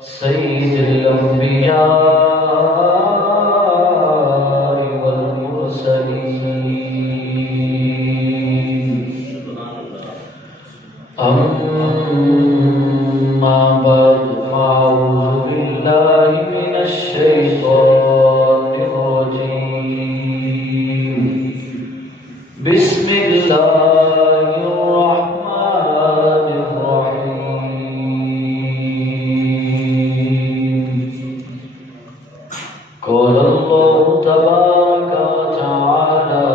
سيد الأنبياء والمرسلين أما بعد فأعوذ بالله من الشيطان الرجيم بسم الله الرحمن الرحيم قال الله تبارك وتعالى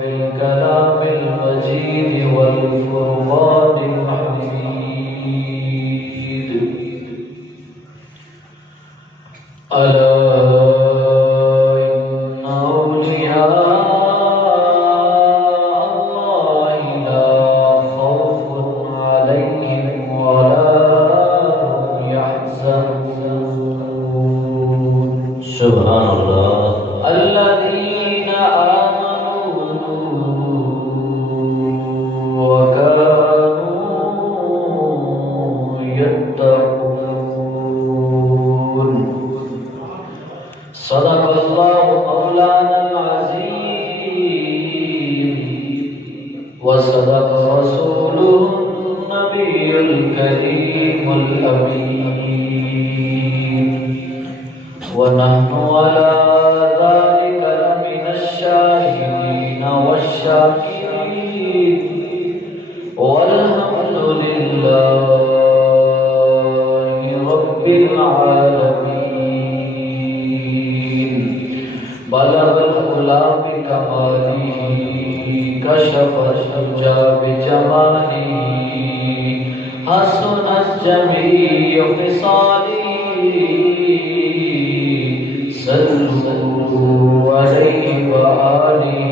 في الكلام المجيد والفرقان الحميد ألا إن أولياء الله لا خوف عليهم ولا هم يحزنون سبحان اللہ الذين آمنوا وكانوا يتقون صدق الله مولانا العظيم وصدق رسوله النبي الكريم الأمين ونحن على ذلك لمن الشاهدين والشاكرين والحمد لله رب العالمين بلغ العلا بكماله كشف الشجى بجماله حسنت جميع خصاله صلوا عليه وآله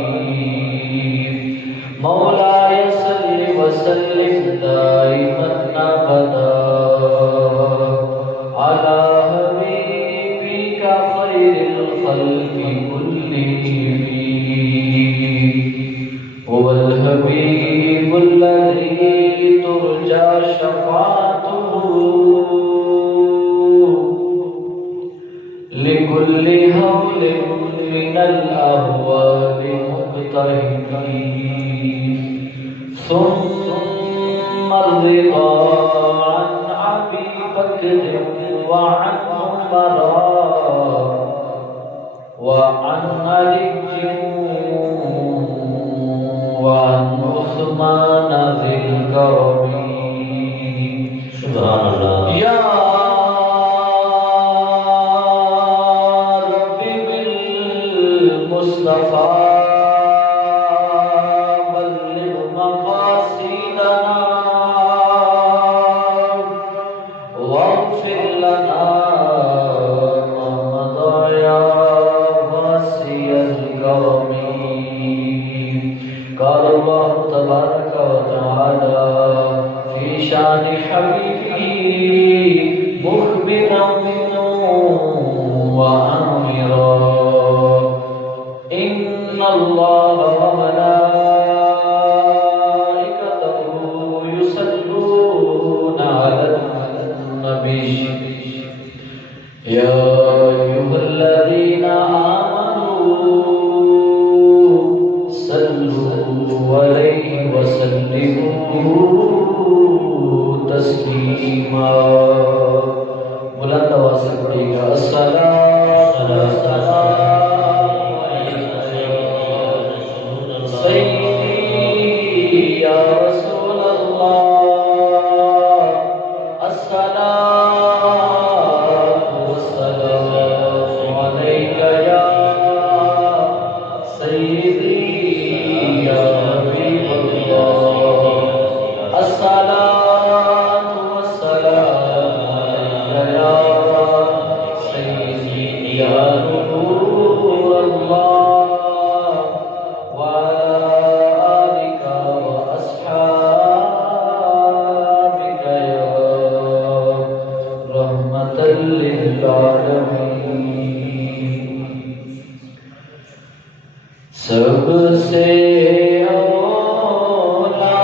مولاي صل وسلم دائما أبدا على حبيبك خير الخلق كلهم هو الحبيب الذي ترجى شفاعته لكل هول من الأهوال مقتهدين ثم الرضا عن أبي بكر وعن عمر وعن علي وعن عثمان ذي الكرم سبحان اللہ يا رب بالمصطفى بلغ مقاصدنا واغفر لنا ما مضى يا واسع الكرم قال الله تبارك وتعالى في شان حبيبه مخبرا وآمرا إن الله وملائكته يصلون على النبي يا أيها الذين آمنوا صلوا عليه وسلموا تسليما بلند آواز سے پڑھیے گا الصلاۃ سیدی یا رسول اللہ الصلاۃ والسلام علیک یا سیدی یا حبیب اللہ الصلاۃ والسلام علیک یا سیدی یا نور اللہ وعلى آلك وأصحابك يا رحمة للعالمين سب سے اولا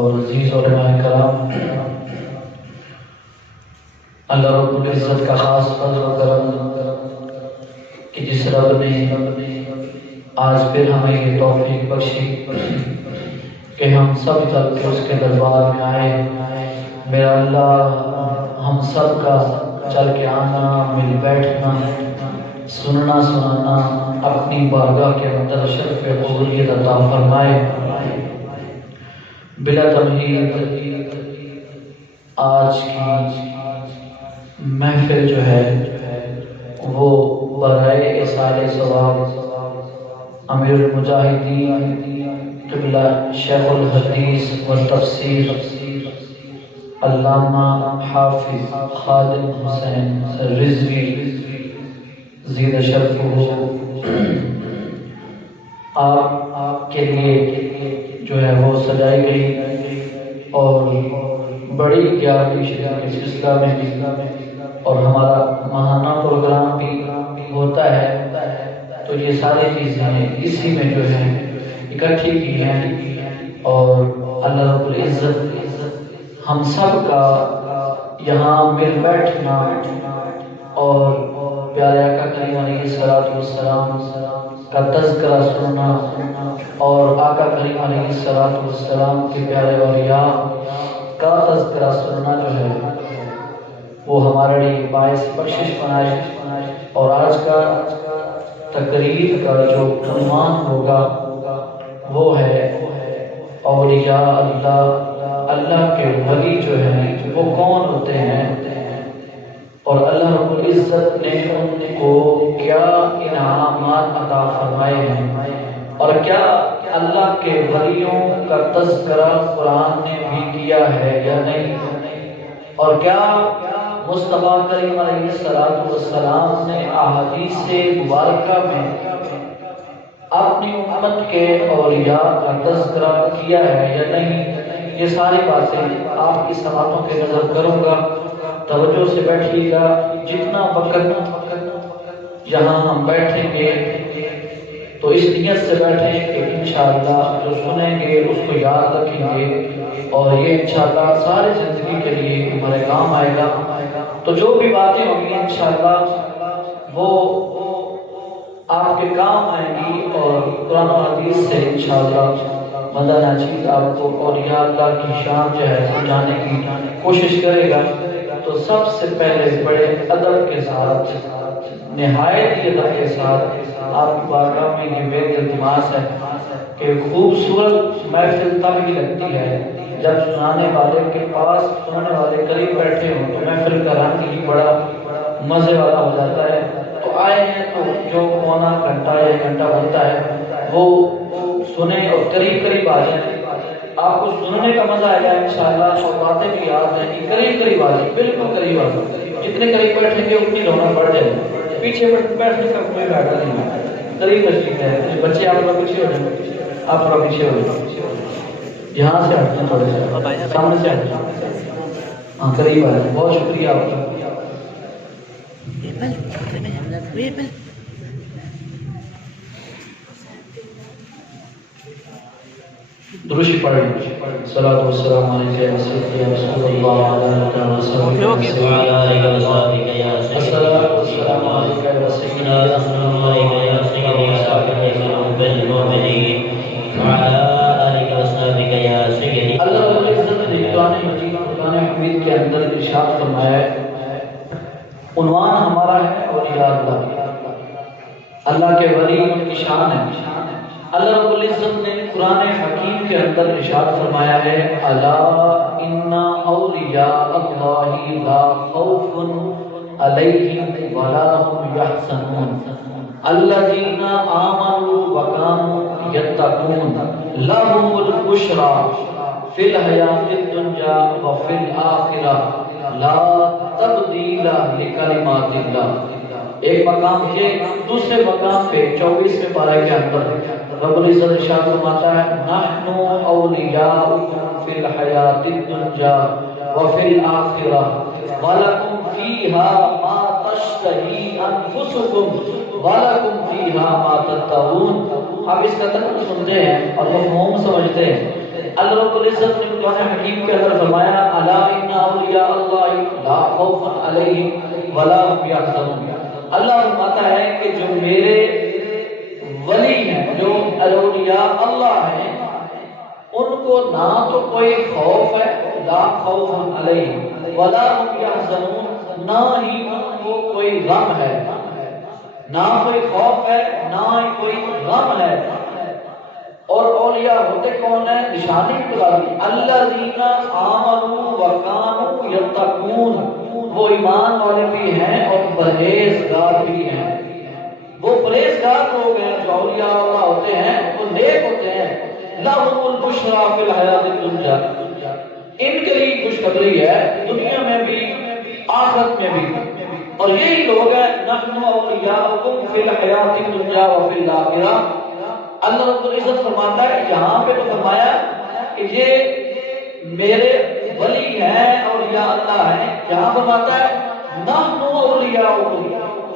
اور عزیز علماء کرام، اللہ رب العزت کا خاص فضل و کرم کہ جس رب نے آج پھر ہمیں یہ توفیق بخشی کہ ہم سب تک کے اس کے دربار میں آئے۔ میرا اللہ ہم سب کا چل کے آنا، مل بیٹھنا، سننا سنانا اپنی بارگاہ کے اندر شرف قبولیت عطا فرمائے۔ بلا تمہید آج کی محفل جو ہے وہ برائے اصالِ ثواب امیر المجاہدین قبلہ شیخ الحدیث و تفسیر علامہ حافظ خالد حسین رضوی زید شرفہ آپ کے لیے جو ہے وہ سجائی گئی اور بڑی گیارہویں شریعت کے سلسلہ میں اور ہمارا ماہانہ پروگرام بھی ہوتا ہے، تو یہ ساری چیزیں اسی میں جو ہے اکٹھی کی ہیں اور اللہ رب العزت ہم سب کا یہاں مل بیٹھنا اور پیارے آقا کریم علیہ الصلوۃ والسلام کا تذکرہ سننا اور آقا کریم علیہ الصلوۃ والسلام کے پیارے اولیاء کا تذکرہ سننا جو ہے وہ ہمارے لیے باعث بخشش بنائے۔ اور آج کا تقریر کا جو عنوان ہوگا وہ ہے اولیاء اللہ، اللہ کے ولی جو ہیں وہ کون ہوتے ہیں اور اللہ رب العزت نے ان کو کیا انعامات عطا فرمائے ہیں اور کیا اللہ کے ولیوں کا تذکرہ قرآن نے بھی کیا ہے یا نہیں، اور کیا مصطفیٰ کریم علیہ الصلوۃ والسلام نے احادیث مبارکہ میں اپنی امت کے اولیاء کا تذکرہ کیا ہے یا نہیں۔ یہ ساری باتیں آپ کی سماعتوں کے نظر کروں گا، توجہ سے بیٹھیے گا۔ جتنا وقت یہاں ہم بیٹھیں گے تو اس نیت سے بیٹھیں کہ انشاءاللہ جو سنیں گے اس کو یاد رکھیں گے اور یہ انشاءاللہ ساری زندگی کے لیے ہمارے کام آئے گا۔ تو جو بھی باتیں ہوں گی انشاءاللہ وہ آپ کے کام آئیں گی اور قرآن و حدیث سے انشاءاللہ مدہ نچیز آپ کو اولیاء اللہ کی شان جو ہے سمجھانے کی کوشش کرے گا۔ تو سب سے پہلے بڑے ادب کے ساتھ، نہایت ہی ادب کے ساتھ آپ کی بارگاہ میں یہ میری التماس ہے کہ خوبصورت محفل تب ہی لگتی ہے جب سنانے والے کے پاس سننے والے قریب بیٹھے ہوں، تو محفل کا رنگ ہی بڑا مزے والا ہو جاتا ہے۔ تو آئے ہیں تو جو پونا گھنٹہ یا گھنٹہ بنتا ہے وہ سنیں اور قریب قریب آ جائیں، آپ کو سننے کا مزہ آئے گا انشاءاللہ اور باتیں بھی یاد رہیں گی۔ قریب قریب آ جائیں، بالکل قریب آ جائیں، جتنے قریب بیٹھیں گے اتنی رونق بڑھ جائے گی۔ پیچھے بیٹھنے کا کوئی فائدہ نہیں ہے، قریب تشریف ہے۔ بچے آپ لوگ پیچھے ہو جائیں، آپ تھوڑا پیچھے ہو جائیں، یہاں سے ہٹیں، تھوڑے سے سامنے سے ہٹیں، ہاں قریب آ جائیں۔ بہت شکریہ آپ کا۔ درشی پڑھیں، صلاۃ والسلام علیک یا سیدی یا رسول اللہ علیہ وسلم، الصلاۃ والسلام علیک یا سیدی یا رسول اللہ اللہ رب العزت نے قرآن مجید قرآن حمید کے اندر ارشاد فرمایا ہے، عنوان ہمارا ہے اولیاء اللہ، اللہ کے ولی ان کی شان ہے۔ اللہ رب العزت نے قرآن حکیم کے اندر ارشاد فرمایا ہے، الا ان اولیاء اللہ لا خوف علیہم ولا هم یحزنون الذین آمنوا وکانوا یتقون لهم البشری فی الحیاۃ الدنیا وفی الآخرہ لا تبدیل لکلمات اللہ۔ ایک مقام یہ، دوسرے مقام پہ 24ویں پارے کے اندر رب العزت ارشاد فرماتا ہے، نحن اولیاؤکم فی الحیاۃ الدنیا وفی الآخرہ ولکم فیہا ما تشتہی انفسکم ولکم فیہا ما تدعون۔ اب اس کا ترجمہ سنتے ہیں اور مفہوم سمجھتے ہیں۔ اللہ رب العزت نے قرآن حکیم کے اندر فرمایا الا ان اولیاء اللہ لا خوف علیہم ولا هم یحزنون. اللہ فرماتا ہے کہ جو میرے ولی ہیں، جو اولیاء اللہ ہیں، ان کو نہ تو کوئی خوف ہے، لا خوف علیہم ولا هم یحزنون، نہ ہی ان کو کوئی غم ہے، نہ کوئی خوف ہے نہ ہی کوئی غم ہے. اور اولیاء ہوتے کون ہیں؟ نشانی بتائی الذین آمنوا وکانوا یتقون، وہ ایمان والے بھی ہیں اور پرہیزگار بھی ہیں. وہ پرہیزگار لوگ ہیں جو اولیاء اللہ ہوتے ہیں، وہ نیک ہوتے ہیں. لہم البشریٰ فی الحیاۃ الدنیا، ان کے لیے خوشخبری ہے دنیا میں بھی آخرت میں بھی. اور یہی لوگ ہیں نحن اولیاؤکم فی الحیاۃ الدنیا وفی الآخرہ. اللہ رب العزت فرماتا ہے یہاں پہ تو فرمایا کہ یہ میرے ولی ہیں اولیاء اللہ ہیں. یہاں فرماتا ہے نحن اولیاؤکم،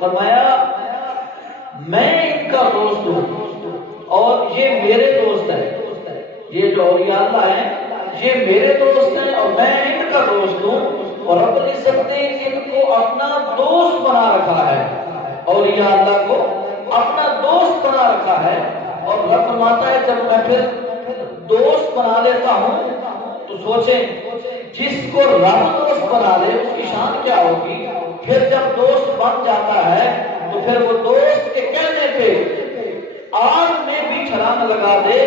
فرمایا میں ان کا دوست ہوں اور یہ میرے دوست ہیں. یہ جو اولیاء اللہ ہیں یہ میرے دوست ہیں اور میں ان کا دوست ہوں. اور رب العزت نے ان کو اپنا دوست بنا رکھا ہے، اولیاء اللہ کو اپنا دوست بنا رکھا ہے. اور رب فرماتا ہے جب میں پھر دوست بنا لیتا ہوں تو سوچیں جس کو رب دوست بنا لے اس کی شان کیا ہوگی. پھر جب دوست بن جاتا ہے تو پھر وہ دوست کے کہنے پہ آگ میں بھی چھلانگ لگا دے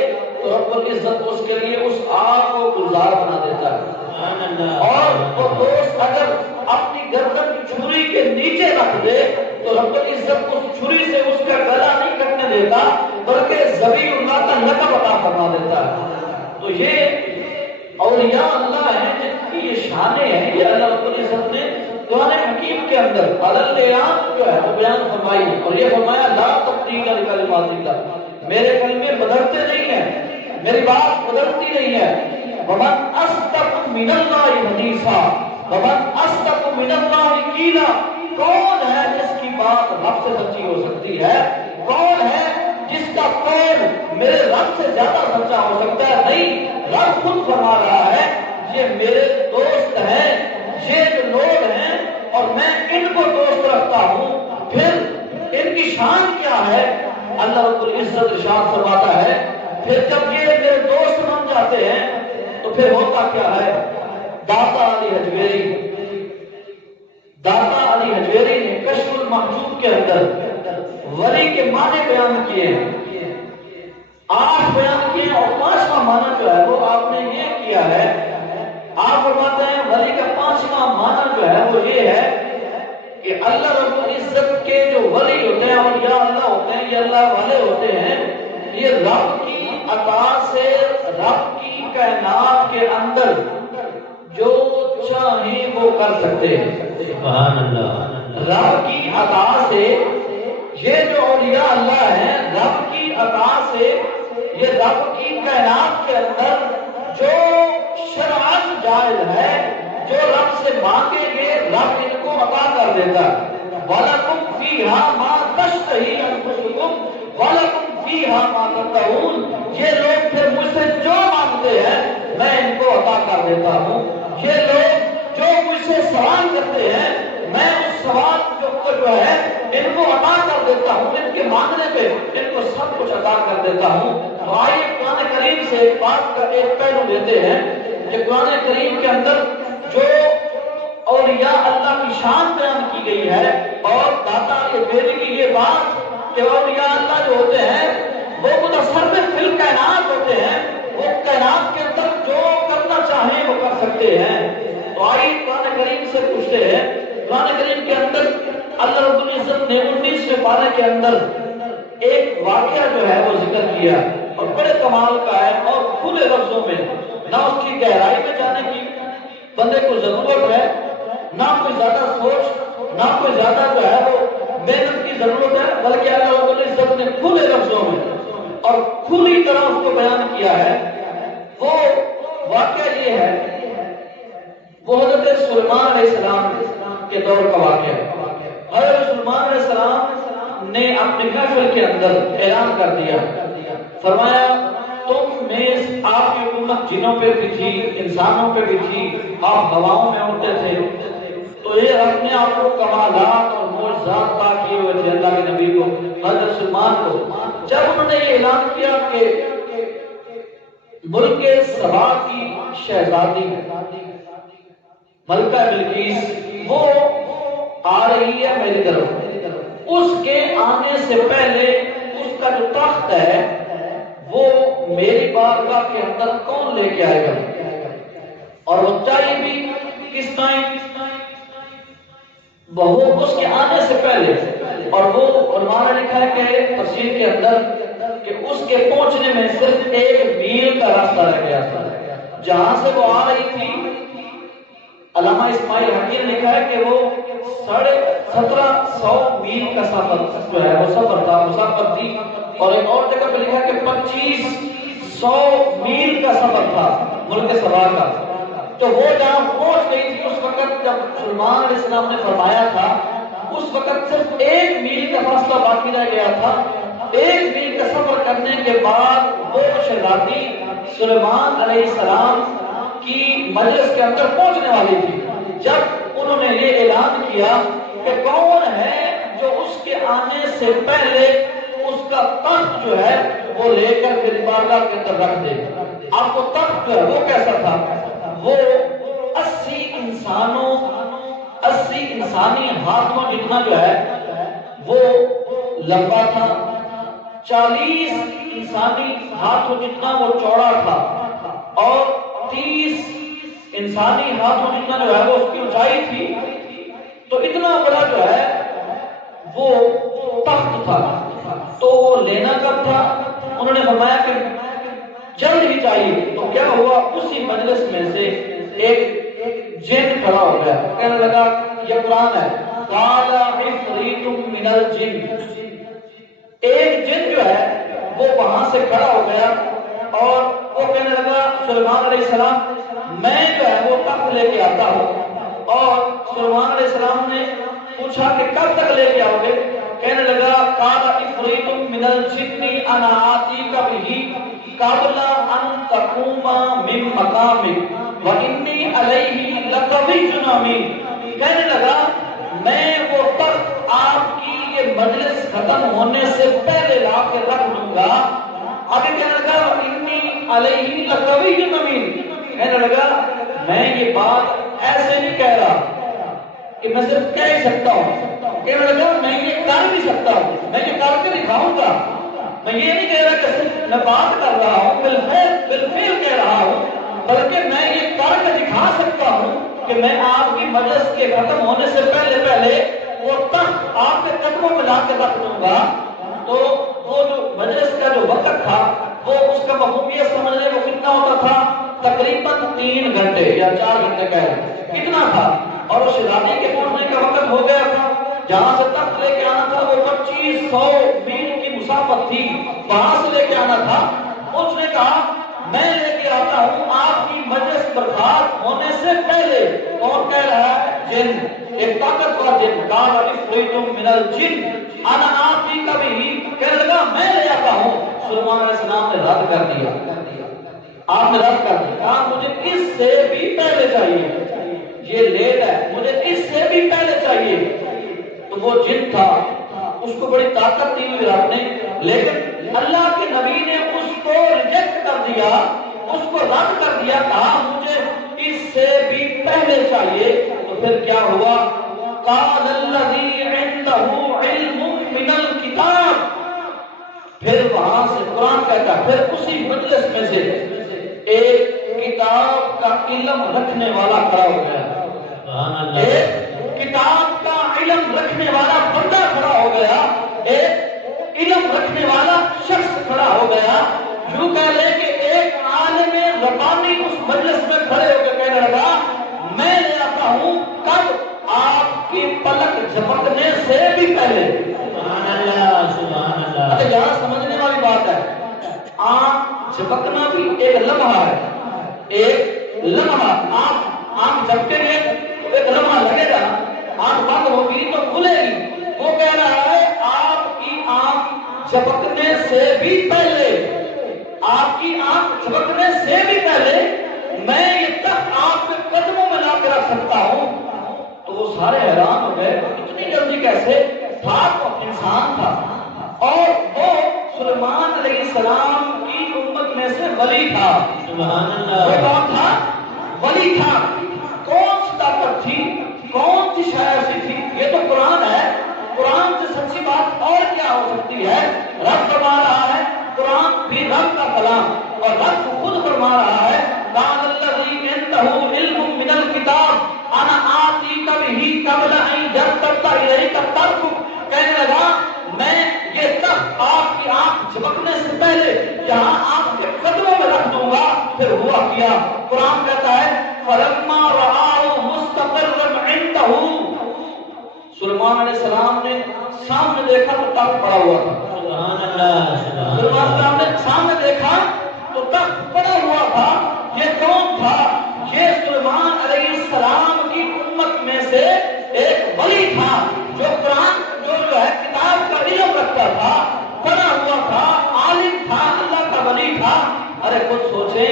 تو رب العزت اس کے لیے اس آگ کو گلزار بنا دیتا ہے. اور وہ دوست اگر اپنی گردن کی چھری کے نیچے رکھ دے تو رب العزت اس چھری سے اس کا گلا نہیں کٹنے دیتا بلکہ ذبیح اللہ کا لقب عطا فرما دیتا ہے. تو یہ اولیاء اللہ ہیں جن کی یہ شانیں ہیں، یہ اللہ رب العزت نے قرآن حکیم کے اندر اللیان جو ہے وہ بیان فرمائی. اور یہ فرمایا لا تبدیل لکلمات اللہ، میرے کلمے بدلتے نہیں ہیں، میری بات بدلتی نہیں ہے. ومن اصدق من اللہ حدیثا ومن اصدق من اللہ قیلا، کون ہے جس کی بات رب سے سچی ہو سکتی ہے؟ کون ہے جس کا قول میرے رب سے زیادہ سچا ہو سکتا ہے؟ نہیں، رب خود فرما رہا ہے یہ میرے دوست ہیں، یہ جو لوگ ہیں اور میں ان کو دوست رکھتا ہوں. پھر ان کی شان کیا ہے؟ اللہ رب العزت ارشاد فرماتا ہے پھر جب یہ میرے دوست بن جاتے ہیں تو پھر ہوتا کیا ہے؟ داتا علی حجویری نے کشف المحجوب کے اندر ولی کے معنی بیان کیے، 8 بیان کیے اور 5واں معنی جو ہے وہ آپ نے یہ کیا ہے. آپ فرماتے ہیں ولی کا 5واں معنی جو ہے وہ یہ ہے کہ اللہ رب العزت کے جو ولی ہوتے ہیں اولیاء اللہ ہوتے ہیں، یہ اللہ والے ہوتے ہیں، یہ رب کی عطا سے رب کی کائنات کے اندر جو چاہیں وہ کر سکتے ہیں. سبحان اللہ. رب کی عطا سے یہ جو اولیاء اللہ ہیں، رب کی عطا سے یہ رب کی کائنات کے اندر جو شرعاً جائز ہے، جو رب سے مانگیں گے رب ان کو عطا کر دیتا ہے. وَلَكُمْ فِيهَا مَا تَشْتَهِي أَنفُسُكُمْ وَلَكُمْ فِيهَا مَا تَدْعُونَ. یہ لوگ پھر مجھ سے جو مانگتے ہیں میں ان کو عطا کر دیتا ہوں. یہ لوگ جو مجھ سے سوال کرتے ہیں میں اس سوال جو ہے ان کو عطا کر دیتا ہوں. ان کے مانگنے پہ ان کو سب کچھ عطا کر دیتا ہوں. تو آئیے قرآن کریم سے ایک بات کا ایک پہلو لیتے ہیں کہ قرآن کریم کے اندر جو اولیاء اللہ کی شان بیان کی گئی ہے اور داتا حجویری کی یہ بات کہ اولیاء اللہ جو ہوتے ہیں وہ متصرف فی الکائنات ہوتے ہیں، وہ کائنات کے اندر جو کرنا چاہیں وہ کر سکتے ہیں. تو آئیے قرآن کریم سے پوچھتے ہیں. قرآن کریم کے اندر اللہ رب العزت نے 19ویں پارے کے اندر ایک واقعہ جو ہے وہ ذکر کیا اور بڑے کمال کا ہے اور کھلے لفظوں میں، نہ اس کی گہرائی میں جانے کی بندے کو ضرورت ہے، نہ کوئی زیادہ سوچ، نہ کوئی زیادہ جو ہے وہ محنت کی ضرورت ہے، بلکہ اللہ رب العزت نے کھلے لفظوں میں اور کھلی طرح اس کو بیان کیا ہے. وہ واقعہ یہ ہے وہ حضرت سلیمان علیہ السلام کے دور کا واقعہ ہے. حضرت سلیمان علیہ السلام نے اپنے محفل کے اندر اعلان کر دیا، فرمایا تم میں آپ کی حکومت جنوں پہ بھی تھی، انسانوں پہ بھی تھی، آپ ہواؤں میں اڑتے تھے، تو یہ اپنے آپ کو کمالات اور معجزات عطا کیے ہوئے تھے اللہ کے نبی کو، حضرت سلمان کو۔ جب انہوں نے یہ اعلان کیا کہ ملک سبا کی شہزادی ملکہ بلقیس وہ آ رہی ہے میری طرف، اس کے آنے سے پہلے اس کا جو تخت ہے وہ میری بارگاہ کے اندر کون لے کے آئے گا، اور وہ چاہیے بھی کس ٹائم، وہ اس کے آنے سے پہلے، اور وہ علماء نے لکھا ہے کہ تفسیر کے اندر کہ اس کے پہنچنے میں صرف 1 میل کا راستہ رہ گیا تھا، جہاں سے وہ آ رہی تھی۔ علامہ اسماعیل حقی نے لکھا ہے کہ وہ 1750 میل کا سفر جو ہے وہ سفر تھا، مسافت تھی، اور ایک اور جگہ پہ لکھا ہے کہ 2500 میل کا سفر تھا ملک سبا کا۔ تو وہ جہاں پہنچ گئی تھی اس وقت جب سلیمان علیہ السلام نے فرمایا تھا، اس وقت صرف 1 میل کا فاصلہ باقی رہ گیا تھا۔ 1 میل کا سفر کرنے کے بعد وہ شہزادی سلیمان علیہ السلام کی مجلس کے اندر پہنچنے والی تھی۔ جب انہوں نے یہ اعلان کیا کہ کون ہے جو اس کے آنے سے پہلے اس کا تخت جو ہے وہ لے کر میری بارگاہ کے اندر رکھ دے۔ آپ کو تخت جو ہے وہ کیسا تھا؟ وہ 80 انسانی ہاتھوں جتنا جو ہے وہ لمبا تھا، 40 انسانی ہاتھوں جتنا وہ چوڑا تھا، اور 30 انسانی ہاتھوں جتنا جو ہے وہ اس کی اونچائی تھی۔ تو اتنا بڑا جو ہے وہ تخت تھا۔ تو وہ لینا کب تھا؟ انہوں نے فرمایا کہ جلد ہی چاہیے۔ تو کیا ہوا، اسی مجلس میں سے ایک جن کھڑا ہو گیا، کہنے لگا، یہ قرآن ہے، قال عفریت من الجن، ایک جن جو ہے وہ وہاں سے کھڑا ہو گیا اور وہ کہنے لگا سلیمان علیہ السلام میں جو ہے وہ تخت لے کے آتا ہوں۔ اور سلیمان علیہ السلام نے پوچھا کہ کب تک لے کے آؤ گے؟ کہنے لگا قال عفریت من الجن انا آتیک بہ قبل ان تقوم من مقامک وانی علیہ لقوی امین، کہنے لگا میں وہ تخت آپ کی یہ مجلس ختم ہونے سے پہلے لا کے رکھ لوں گا۔ آگے کہنے لگا وانی علیہ لقوی امین، کہنے لگا میں یہ بات ایسے نہیں کہہ رہا کہ میں صرف کہہ ہی سکتا ہوں، کہنے لگا میں یہ کر بھی سکتا ہوں، میں یہ کر کے دکھاؤں گا، میں یہ نہیں کہہ رہا کہ صرف میں بات کر رہا ہوں، بالفعل کہہ رہا ہوں، بلکہ میں یہ کر کے دکھا سکتا ہوں کہ میں آپ کی مجلس کے ختم ہونے سے پہلے وہ تخت آپ کے قدموں میں لا کے رکھ دوں گا۔ تو وہ جو مجلس کا جو وقت تھا وہ اس کا مفہومیت سمجھنے کو کتنا ہوتا تھا؟ تقریباً 3 گھنٹے یا 4 گھنٹے کا کتنا تھا، اور اس شہزادی کے پہنچنے کا وقت ہو گیا تھا۔ جہاں سے تخت لے کے آنا تھا وہ 2500 میل کی مسافت تھی، وہاں سے لے کے آنا تھا۔ اس نے کہا میں لے کے آتا ہوں آپ کی مجلس برخاست ہونے سے پہلے۔ کون کہہ رہا ہے؟ جن، ایک طاقتور جن، قال عفریت من الجن انا آتیک بہ، کہنے لگا میں لے آتا ہوں۔ سلیمان علیہ السلام نے رد کر دیا، آپ نے رد کر دیا، کہا مجھے اس سے بھی پہلے چاہیے، یہ لیٹ ہے، مجھے اس سے بھی پہلے چاہیے۔ تو وہ جن تھا، اس کو بڑی طاقت دی ہوئی رب نے، لیکن اللہ کے نبی نے اس کو ریجیکٹ کر دیا، اس کو رد کر دیا، کہا مجھے اس سے بھی پہلے چاہیے۔ تو پھر کیا ہوا؟ قال الذی عنده علم من الکتاب، پھر وہاں سے قرآن کہتا ہے پھر اسی مجلس میں سے ایک کتاب کا علم رکھنے والا کھڑا ہو گیا، ایک کتاب کا علم رکھنے والا بندہ کھڑا ہو گیا، ایک علم رکھنے والا شخص کھڑا ہو گیا۔ یوں کہہ لے کہ ایک عالم ربانی اس مجلس میں کھڑے ہو کے کہنے لگا میں لے آتا ہوں کب؟ آپ کی پلک جھپکنے سے بھی پہلے۔ سبحان اللہ، سبحان اللہ۔ یہاں سمجھنے والی بات ہے، آنکھ جھپکنا بھی ایک لمحہ ہے، ایک لمحہ۔ آنکھ جھپکیں گے تو ایک لمحہ لگے گا، آنکھ بند ہوگی تو کھلے گی۔ وہ کہہ رہا ہے آپ کی آنکھ جھپکنے سے بھی پہلے آپ کی آنکھ جھپکنے سے بھی پہلے میں یہ تخت آپ کے قدموں میں لا کے رکھ سکتا ہوں. تو وہ سارے حیران ہو گئے اتنی جلدی کیسے؟ تھا تو انسان تھا اور وہ سلیمان علیہ السلام کی امت میں سے ولی تھا. سبحان اللہ. وہ کون تھا؟ ولی تھا. کون سی طاقت تھی؟ کون سی شے ایسی تھی؟ یہ تو قرآن ہے. قرآن سے سچی بات اور کیا ہو سکتی ہے؟ رب فرما رہا ہے قرآن بھی رب کا کلام اور رب خود فرما رہا ہے قال الذی عنده علم من الکتاب انا آتیک بہ قبل ان یرتد الیک طرفک. کہنے لگا میں یہ تخت آپ کی آنکھ جھپکنے سے پہلے جہاں آپ کے قدموں میں رکھ دوں گا. پھر ہوا کیا. قرآن کہتا ہے فلما رآہ مستقرا عنده. سلیمان علیہ السلام نے سامنے دیکھا تو تخت پڑا ہوا تھا. سبحان اللہ. سلیمان علیہ السلام نے سامنے دیکھا تو تخت پڑا ہوا تھا. یہ کون تھا؟ یہ سلیمان علیہ السلام کی امت میں سے ایک ولی تھا جو قرآن جو ہے کتاب کا علم رکھتا تھا, پڑھا ہوا تھا, عالم تھا, اللہ کا ولی تھا. ارے خود سوچیں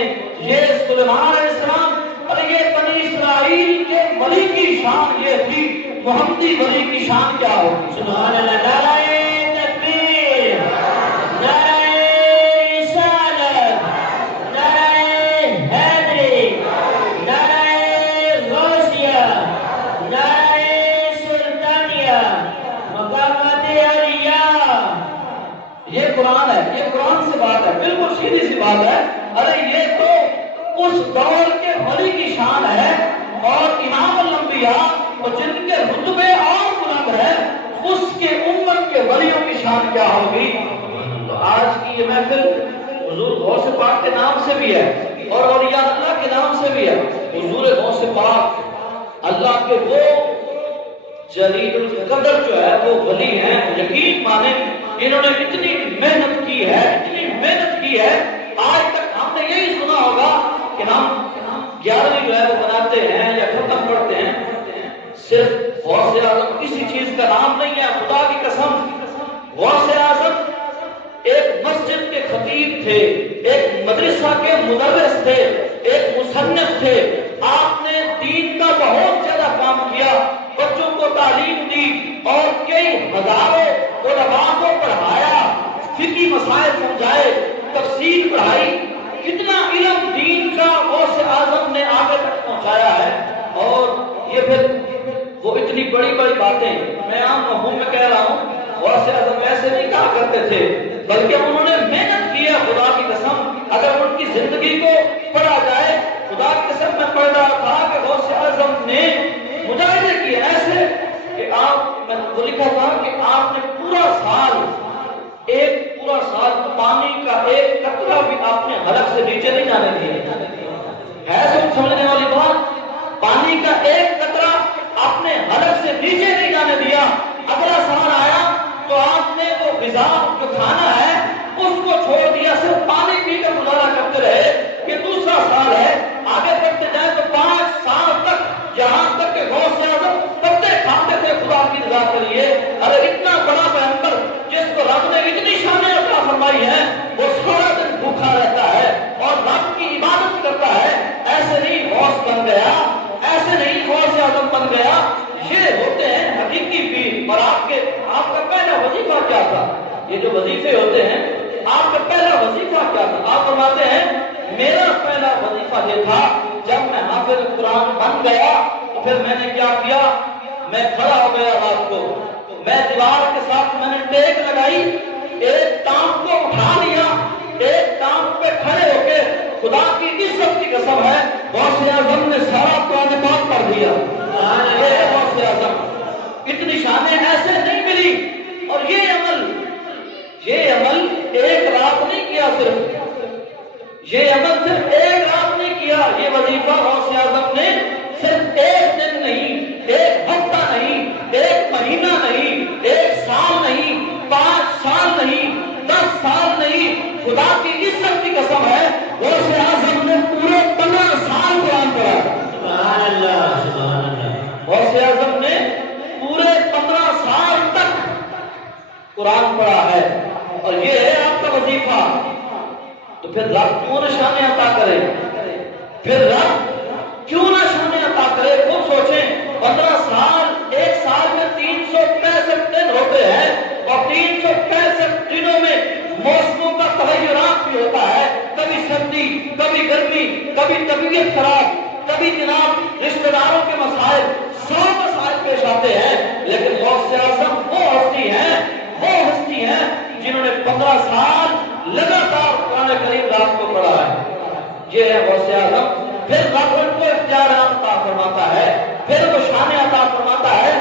یہ سلیمان علیہ السلام اور یہ بنی اسرائیل کے ولی کی شان یہ تھی, محمدی ولی کی شان کیا ہوگی؟ سبحان اللہ. نعرہ تکبیر, نعرہ رسالت, نعرہ حیدری, نعرہ غوثیہ, نعرہ سلطانیہ, مقامات عالیہ. یہ قرآن ہے, یہ قرآن سے بات ہے, بالکل سیدھی سی بات ہے. ارے یہ تو اس دور کے ولی کی شان ہے اور امام الانبیاء جن کے رتبے اور بلند ہے اس کے امت کے ولیوں کی شان کیا ہوگی؟ تو آج کی یہ محفل حضور غوث پاک کے نام سے بھی ہے اور اولیاء اللہ کے نام سے بھی ہے. حضور غوث پاک اللہ کے وہ جلیل القدر جو ہے وہ ولی ہیں. یقین مانیں انہوں نے اتنی محنت کی ہے, اتنی محنت کی ہے. آج تک ہم نے یہی سنا ہوگا کہ ہم 11ویں جو ہے وہ بناتے ہیں یا ختم پڑھتے ہیں. صرف غوث اعظم کسی چیز کا نام نہیں ہے, خدا کی قسم. غوث اعظم ایک مسجد کے خطیب تھے, ایک مدرسہ کے مدرس تھے, ایک مصنف تھے. آپ نے دین کا بہت زیادہ کام کیا, بچوں کو تعلیم دی اور کئی ہزاروں علماء کو پڑھایا, فقہی مسائل سمجھائے, تفسیر پڑھائی. کتنا علم دین کا غوث اعظم نے آگے تک پہنچایا ہے. اور یہ پھر وہ اتنی بڑی بڑی باتیں میں عام مفہوم میں کہہ رہا ہوں, غوث اعظم ایسے نہیں کہا کرتے تھے بلکہ انہوں نے محنت کی ہے. خدا کی قسم اگر ان کی زندگی کو پڑھا جائے, خدا کی قسم میں پڑھ رہا تھا کہ غوث اعظم نے مجاہدے کیے ایسے کہ آپ میں وہ لکھا تھا کہ آپ نے پورا سال پانی کا ایک قطرہ بھی آپ نے حلق سے نیچے نہیں جانے دیا. ہے سمجھنے والی بات, پانی کا ایک قطرہ آپ نے حلق سے نیچے نہیں جانے دیا. اگلا سال آیا تو آپ نے وہ غذا جو کھانا ہے اس کو چھوڑ دیا, صرف پانی پی کر گزارا کرتے رہے. یہ دوسرا سال ہے, آگے بڑھتے جائیں تو 5 سال تک یہاں تک کہ غوث اعظم پتے کھاتے تھے خدا کی رضا کے لیے. ارے اتنا بڑا پیغمبر جس کو رب نے اتنی شانیں عطا فرمائی ہے وہ سارا دن بھوکا رہتا ہے اور رب کی عبادت کرتا ہے. ایسے نہیں غوث بن گیا, ایسے نہیں غوث اعظم بن گیا. یہ ہوتے ہیں حقیقی پیر. اور آپ کا پہلا وظیفہ کیا تھا؟ یہ جو وظیفے ہوتے ہیں آپ کا پہلا وظیفہ کیا تھا؟ آپ فرماتے ہیں میرا پہلا وظیفہ یہ تھا جب میں حافظ قرآن بن گیا تو پھر میں نے کیا کیا, میں کھڑا ہو گیا رات کو, میں دیوار کے ساتھ میں نے ٹیک لگائی, ایک ٹانگ کو اٹھا لیا, ایک ٹانگ پہ کھڑے ہو کے خدا کی عزت کی قسم ہے غوث اعظم نے سارا قرآن پاک پڑھ دیا. غوث اعظم اتنی شانیں ایسے نہیں ملی. اور یہ عمل ایک رات نہیں کیا, صرف یہ عمل صرف ایک رات نہیں کیا. یہ وظیفہ غوث اعظم نے صرف ایک دن نہیں, ایک ہفتہ نہیں, ایک مہینہ نہیں, ایک سال نہیں, 5 سال نہیں, 10 سال نہیں. خدا کی عزت کی قسم ہے غوث اعظم نے پورے 15 سال قرآن پڑھا. سبحان اللہ, سبحان اللہ. غوث اعظم نے پورے 15 سال تک قرآن پڑھا ہے. اور یہ ہے آپ کا وظیفہ. تو پھر رب کیوں نہ شان عطا کرے؟ پھر رب کیوں نہ شان عطا کرے؟ خود سوچیں، 15 سال، ایک سال میں 365 دن ہوتے ہیں، اور 365 دنوں میں موسموں کا تغیرات بھی ہوتا ہے، کبھی سردی، کبھی گرمی، کبھی طبیعت خراب، کبھی جناب رشتہ داروں کے مسائل، 100 مسائل پیش آتے ہیں، لیکن غوث اعظم وہ ہستی ہیں جنہوں نے 15 سال لگاتار قرآن کریم رات کو پڑھا ہے۔ یہ ہے غوث اعظم۔ پھر رب ان کو اختیارات عطا فرماتا ہے، پھر وہ شان عطا فرماتا ہے۔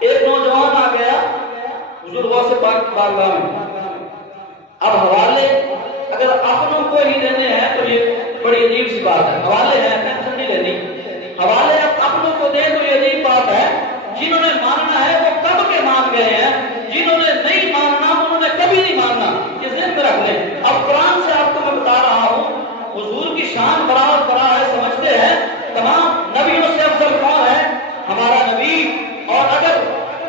ایک نوجوان آ گیا حضور غوث پاک کی بارگاہ میں۔ اب حوالے اگر اپنوں کو ہی دینے ہیں تو یہ بڑی عجیب سی بات ہے، حوالے ہیں، ٹینشن نہیں لینی، حوالے اپنوں کو دیں تو یہ عجیب بات ہے۔ جنہوں نے ماننا ہے وہ کب کے مان گئے ہیں، جنہوں نے نہیں ماننا انہوں نے کبھی نہیں ماننا، یہ ذہن میں رکھ لیں۔ اب قرآن سے آپ کو میں بتا رہا ہوں، حضور کی شان برابر برا ہے، سمجھتے ہیں تمام نبیوں سے افضل کون ہے؟ ہمارا نبی۔ اور اگر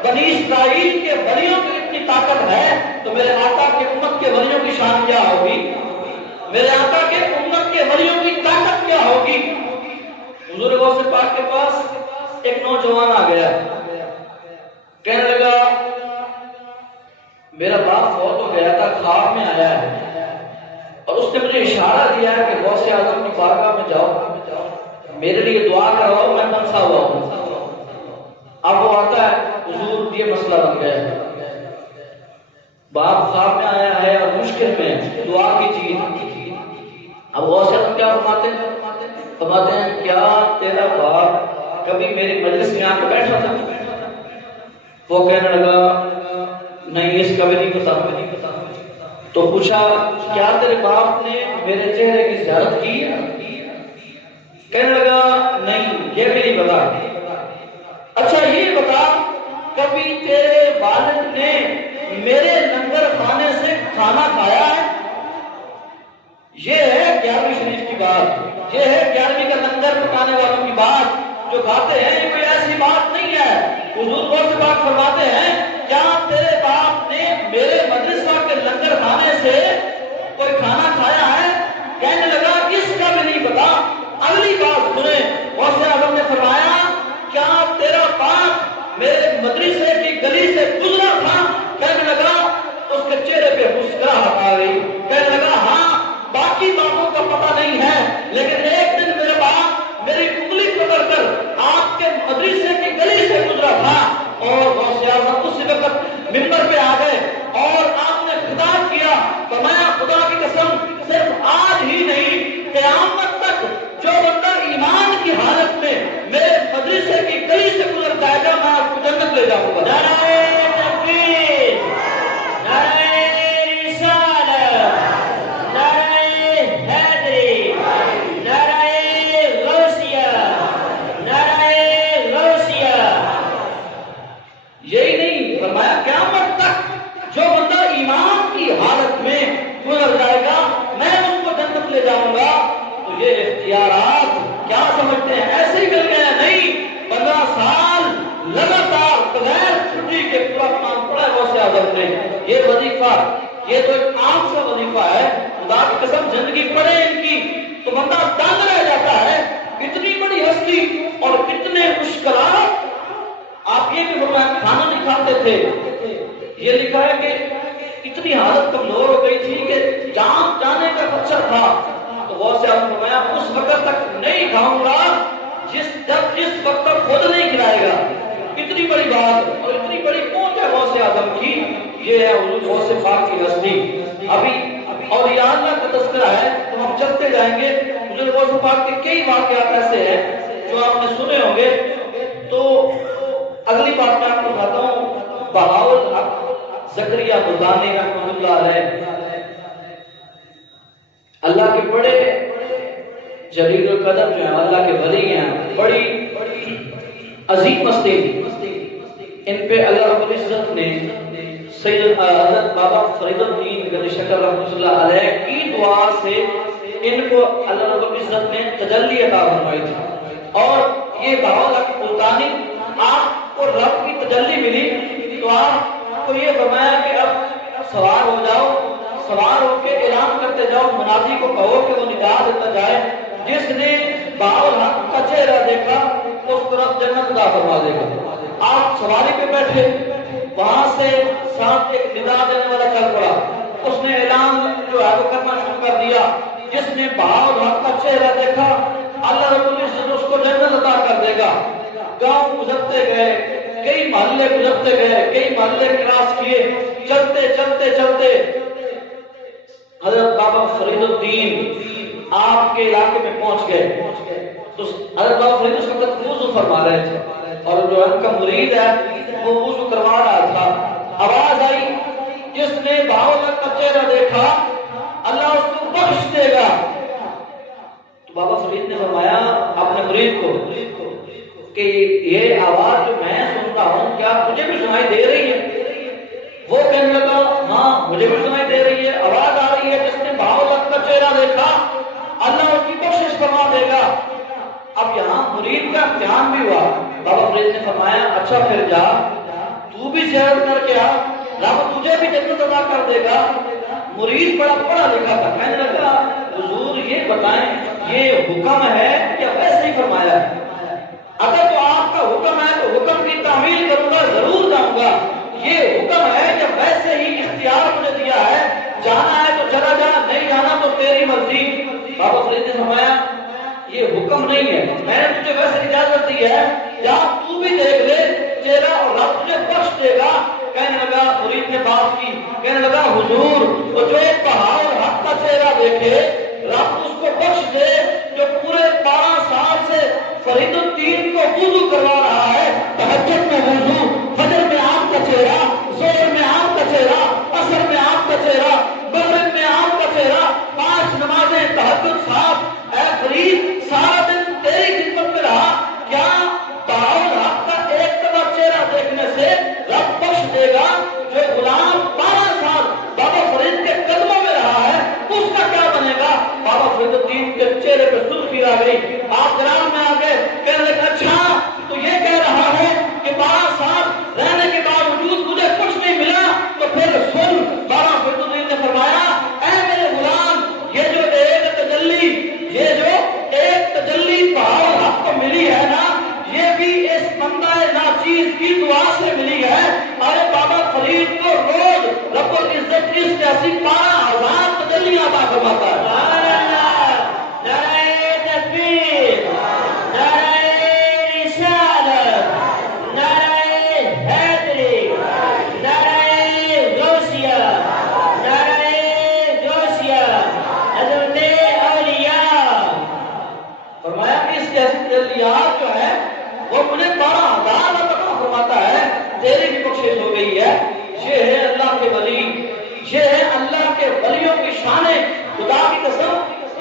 بنی اسرائیل کے ولیوں کی اتنی طاقت ہے تو میرے آقا کے امت کے ولیوں کی شان کیا ہوگی؟ میرے آقا کے امت کے ولیوں کی طاقت کیا ہوگی؟ حضور غوث پاک کے پاس ایک نوجوان آ گیا، کہنے لگا میرا باپ فوت ہو گیا تھا، خواب میں آیا ہے اور اس نے مجھے اشارہ دیا ہے کہ غوث اعظم کی بارگاہ میں جاؤ، میرے لیے دعا کرو، میں پنسا ہوا ہوں۔ اب وہ آتا ہے، حضور یہ مسئلہ بن گیا ہے، باپ خواب میں آیا ہے اور مشکل میں دعا کیجیے۔ اب غوث اعظم کیا فرماتے ہیں کیا تیرا باپ کبھی میری مجلس میں آ کے بیٹھا تھا؟ وہ کہنے لگا نہیں، اس کا بھی نہیں پتا۔ تو پوچھا کیا تیرے باپ نے میرے چہرے کی زیارت کی؟ کہنے لگا نہیں، یہ بھی نہیں پتا۔ اچھا یہ بتا کبھی تیرے والد نے میرے لنگر خانے سے کھانا کھایا ہے؟ یہ ہے 11ویں شریف کی بات، یہ ہے 11ویں کا لنگر پکانے والوں کی بات جو کھاتے ہیں، یہ کوئی ایسی بات نہیں ہے۔ حضور غوث پاک فرماتے ہیں کیا تیرے باپ نے میرے مدرسہ کے لنگر خانے سے کوئی کھانا کھایا ہے؟ کہنے لگا اس کا بھی نہیں پتا۔ اگلی بات سنیں، غوث اعظم نے فرمایا کیا تیرا باپ میرے مدرسے کی گلی سے گزرا تھا؟ کہنے لگا اس کے چہرے پہ مسکراہٹ آ گئی، کہنے لگا ہاں، باقی باتوں کا پتہ نہیں ہے، لیکن ایک دن میرے باپ میری انگلی پکڑ کر آپ کے مدرسے کی گلی سے گزرا تھا۔ اور غوث اعظم اسی وقت منبر پہ آ گئے اور آپ نے خطاب کیا، فرمایا خدا کی قسم صرف آج ہی نہیں، قیامت تک جو بندہ ایمان کی حالت میں میرے مدرسے کی گلی سے گزر جائے گا میں آپ کو جنت لے جاؤں گا۔ نعرہ تکبیر، نعرہ رسالت، نعرہ حیدری، نعرہ غوثیہ، نعرہ غوثیہ۔ یہی نہیں، فرمایا قیامت تک جو بندہ ایمان کی حالت میں گزر جائے گا میں اس کو جنت لے جاؤں گا۔ تو یہ اختیارات کیا سمجھتے ہیں ایسے ہی مل گئے؟ نہیں، 15 سال لگاتار بغیر چھٹی کے پورا قرآن پڑھا ہے غوث اعظم نے۔ یہ وظیفہ، یہ تو ایک عام سا وظیفہ ہے، خدا کی قسم زندگی پڑھے ان کی تو بندہ دنگ رہ جاتا ہے۔ اتنی بڑی ہستی اور کتنے مشکلات۔ آپ یہ بھی فرمایا کھانا نہیں کھاتے تھے، یہ لکھا ہے کہ اتنی حالت کمزور ہو گئی تھی کہ جان جانے کا خدشہ تھا، تو غوث اعظم فرمایا اس وقت تک نہیں کھاؤں گا جس وقت تک خود نہیں کھلائے گا۔ اتنی بڑی بات اور اتنی بڑی پہنچ ہے غوث اعظم کی، یہ ہے حضور غوث پاک کی ہستی۔ ابھی اور یہ اللہ کا تذکرہ ہے تو ہم چلتے جائیں گے۔ حضور غوث پاک کے کئی واقعات ایسے ہیں جو آپ نے سنے ہوں گے، تو اگلی بات میں آپ کو بتاتا ہوں بہاؤالحق زکریا ملتانی رحمۃ اللہ علیہ، اللہ کے بڑے جلیل القدر جو ہیں، اللہ کے ولی ہیں، بڑی عظیم ہستی، ان پہ اللہ رب العزت نے سید حضرت بابا فرید الدین گنج شکر رحمۃ اللہ علیہ کی دعا سے ان کو اللہ رب العزت نے تجلی عطا فرمائی تھی۔ اور یہ بہاؤالحق ملتانی آپ کو رب کی تجلی ملی تو آپ کو یہ فرمایا کہ اب سوار ہو جاؤ، سوار ہو کے اعلان کرتے جاؤ، منادی کو کہو کہ وہ ندا دیتا جائے، جس نے باحق کا چہرہ دیکھا اس طرف جنت عطا فرما دے گا۔ آپ سواری پہ بیٹھے، وہاں سے ساتھ ایک ندا دینے والا چل پڑا، اس نے اعلان جو ہے وہ کرنا شروع کر دیا، جس نے باحق کا چہرہ دیکھا اللہ رب العزت اس کو جنت عطا کر دے گا۔ گاؤں گزرتے گئے، کئی محلے گزرتے گئے، کئی محلے کراس کیے، چلتے چلتے چلتے حضرت بابا فرید الدین آپ کے علاقے میں پہنچ گئے۔ تو حضرت بابا فرید اس وقت وضو فرما رہے تھے، اور جو ان کا مرید ہے وہ وضو کروا رہا تھا۔ آواز آئی، جس نے باحق کا چہرہ دیکھا اللہ اس کو بخش دے گا۔ تو بابا فرید نے فرمایا اپنے مرید کو کہ یہ آواز جو میں سن رہا ہوں کیا تجھے بھی سنائی دے رہی ہے؟ وہ کہنے لگا ہاں مجھے بھی سنائی دے رہی ہے، آواز آ رہی ہے، جس نے باحق کا چہرہ دیکھا اللہ اس کی بخشش فرما دے گا۔ اب یہاں مرید کا امتحان بھی ہوا۔ بابا فرید نے فرمایا اچھا پھر جا تو بھی سیر کر کے آ، رب تجھے بھی جنت عطا کر دے گا۔ مرید بڑا پڑھا لکھا تھا، کہنے لگا حضور یہ بتائیں یہ حکم ہے یا ویسے ہی فرمایا ہے؟ اگر تو آپ کا حکم ہے تو حکم کی تعمیل کروں گا، ضرور جاؤں گا۔ یہ حکم ہے یا ویسے ہی اختیار مجھے دیا ہے، جانا ہے تو چلا جا، نہیں جانا تو تیری مرضی۔ بابا فرید نے فرمایا یہ حکم نہیں ہے، میں نے تجھے ویسے اجازت دی ہے، جا تو بھی دیکھ لے چہرہ اور رب تجھے بخش دے گا۔ کہنے لگا مرید نے بات کی، کہنے لگا حضور وہ جو باحق کا چہرہ دیکھے رب اس کو بخش دے، جو پورے 12 سال سے فرید الدین کو وضو کروا رہا ہے، تہجد میں وضو، فجر میں آپ کا چہرہ، ظہر میں آپ کا چہرہ، عصر میں آپ کا چہرہ، مغرب میں آپ کا چہرہ، 5 نمازیں تہجد صاحب، اے فرید سارا دن تیری خدمت میں رہا، کیا باحق کا ایک دفعہ چہرہ دیکھنے سے رب بخش دے گا؟ جو غلام 12 سال بابا فرید کے قدموں میں رہا ہے اس کا کیا بنے گا؟ بابا فرید الدین کے چہرے پہ سرخی آ گئی، آپ گرام میں آ گئے، کہنے لگے اچھا تو یہ کہہ رہا ہے کہ 12 سال رہنے کے باوجود مجھے کچھ نہیں ملا، تو پھر سن۔ بابا فرید الدین نے فرمایا اے میرے غلام، یہ جو ایک تجلی باحق کو ملی ہے نا، یہ بھی اس بندہ ناچیز کی دعا سے ملی ہے۔ ارے بابا فرید کو روز رب العزت اس جیسی 12,000 تجلیاں عطا فرماتا ہے۔ نعرہ تکبیر، نعرہ رسالت، نعرہ حیدری، نعرہ غوثیہ، نعرہ غوثیہ، حضرت اولیاء۔ فرمایا کہ اس جیسی تجلیات جو ہے وہ مجھے 12,000 عطا فرماتا ہے، تیری بھی بخشش ہو گئی ہے۔ یہ ہے اللہ کے ولی، یہ ہے اللہ کے ولیوں کی شان۔ خدا کی قسم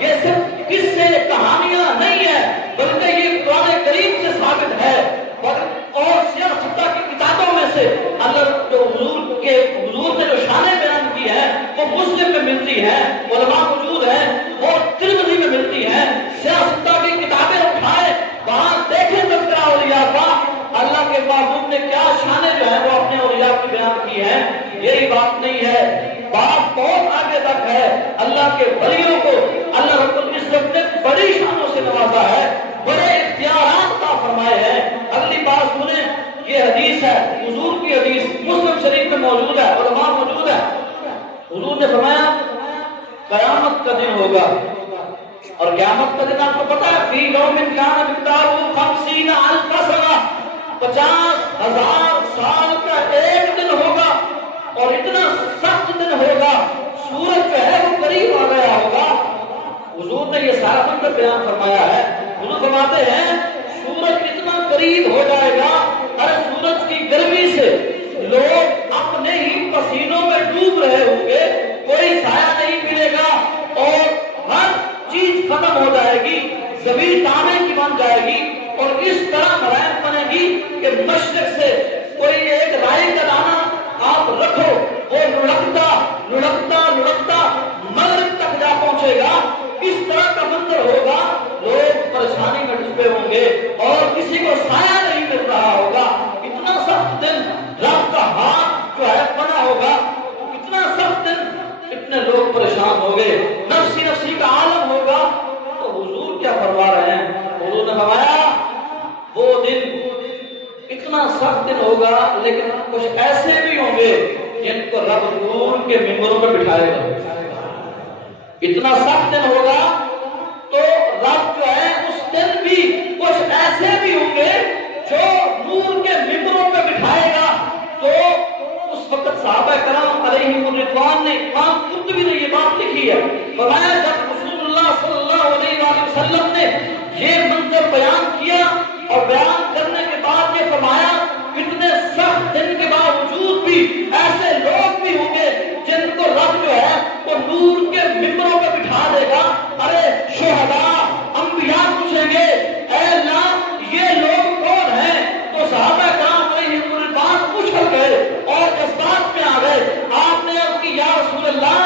یہ صرف قصے کہانیاں نہیں ہے، بلکہ یہ قرآن کریم سے ثابت ہے، اور سیرت ستہ کی کتابوں میں سے اللہ جو حضور نے جو شانیں بیان کی ہیں وہ مسلم میں ملتی ہیں، علماء موجود ہیں، اور ترمذی میں ملتی ہیں۔ سیرت ستہ کی کتابیں اٹھائے، وہاں دیکھیں تذکرہ اولیاء کا، اللہ کے محبوب نے کیا شانیں جو ہیں وہ اپنے اولیاء کی بیان کی ہیں۔ یہی بات نہیں ہے، بات بہت آگے تک ہے۔ اللہ کے ولیوں کو اللہ رب العزت نے بڑی شانوں سے نوازا ہے، بڑے اختیارات عطا فرمائے ہیں۔ اگلی بات سنیں، یہ حدیث ہے، حضور کی حدیث مسلم شریف میں موجود ہے، علماء موجود ہے۔ حضور نے فرمایا قیامت کا دن ہوگا، اور قیامت کا دن آپ کو پتا ہے فی یوم کان مقدارہ 50,000 سنہ، 50,000 سال کا ایک دن ہوگا، اور اتنا سخت دن ہوگا، سورج جو ہے وہ قریب آ گیا ہوگا۔ حضور نے یہ سارا منظر بیان فرمایا ہے۔ حضور فرماتے ہیں سورج اتنا قریب ہو جائے گا، ارے سورج کی گرمی سے لوگ اپنے ہی پسینوں میں ڈوب رہے ہوں گے، کوئی سایہ نہیں ملے گا، اور ہر چیز ختم ہو جائے گی، زمین تانے کی بن جائے گی، اور اس طرح ملائم بنے گی کہ مشرق سے کوئی ایک رائی کا دانہ آپ رکھو، وہ لڑکتا لڑکتا لڑکتا مغرب تک جا پہنچے گا۔ اس طرح کا منظر ہوگا، لوگ پریشانی میں ڈوبے ہوں گے اور کسی کو سایہ نہیں مل رہا ہوگا۔ اتنا سخت دن، رب کا ہاتھ جو ہے بنا ہوگا، اتنا سخت دن، اتنے لوگ سخت دن ہوگا لیکن کچھ ایسے بھی ہوں گے جن کو رب نور کے ممبروں پہ بٹھائے گا. اتنا سخت دن ہوگا تو رب جو ہے اس دن بھی کچھ ایسے بھی ہوں گے جو نور کے ممبروں پہ بٹھائے گا. تو اس وقت صحابہ کرام علیہم الرضوان نے امام قرطبی نے یہ بات لکھی ہے، فرمایا جب رسول اللہ صلی اللہ علیہ وآلہ وسلم نے یہ منظر بیان کیا اور بیان کرنے کے بعد یہ فرمایا اتنے سخت دن کے باوجود بھی ایسے لوگ بھی ہوں گے جن کو رب جو ہے وہ نور کے ممبروں پہ بٹھا دے گا. ارے شہداء انبیاء پوچھیں گے اے اللہ یہ لوگ کون ہیں؟ تو صحابہ کرام علیہم الرضوان اچھل گئے اور جذبات میں آ گئے. آپ نے عرض کی یا رسول اللہ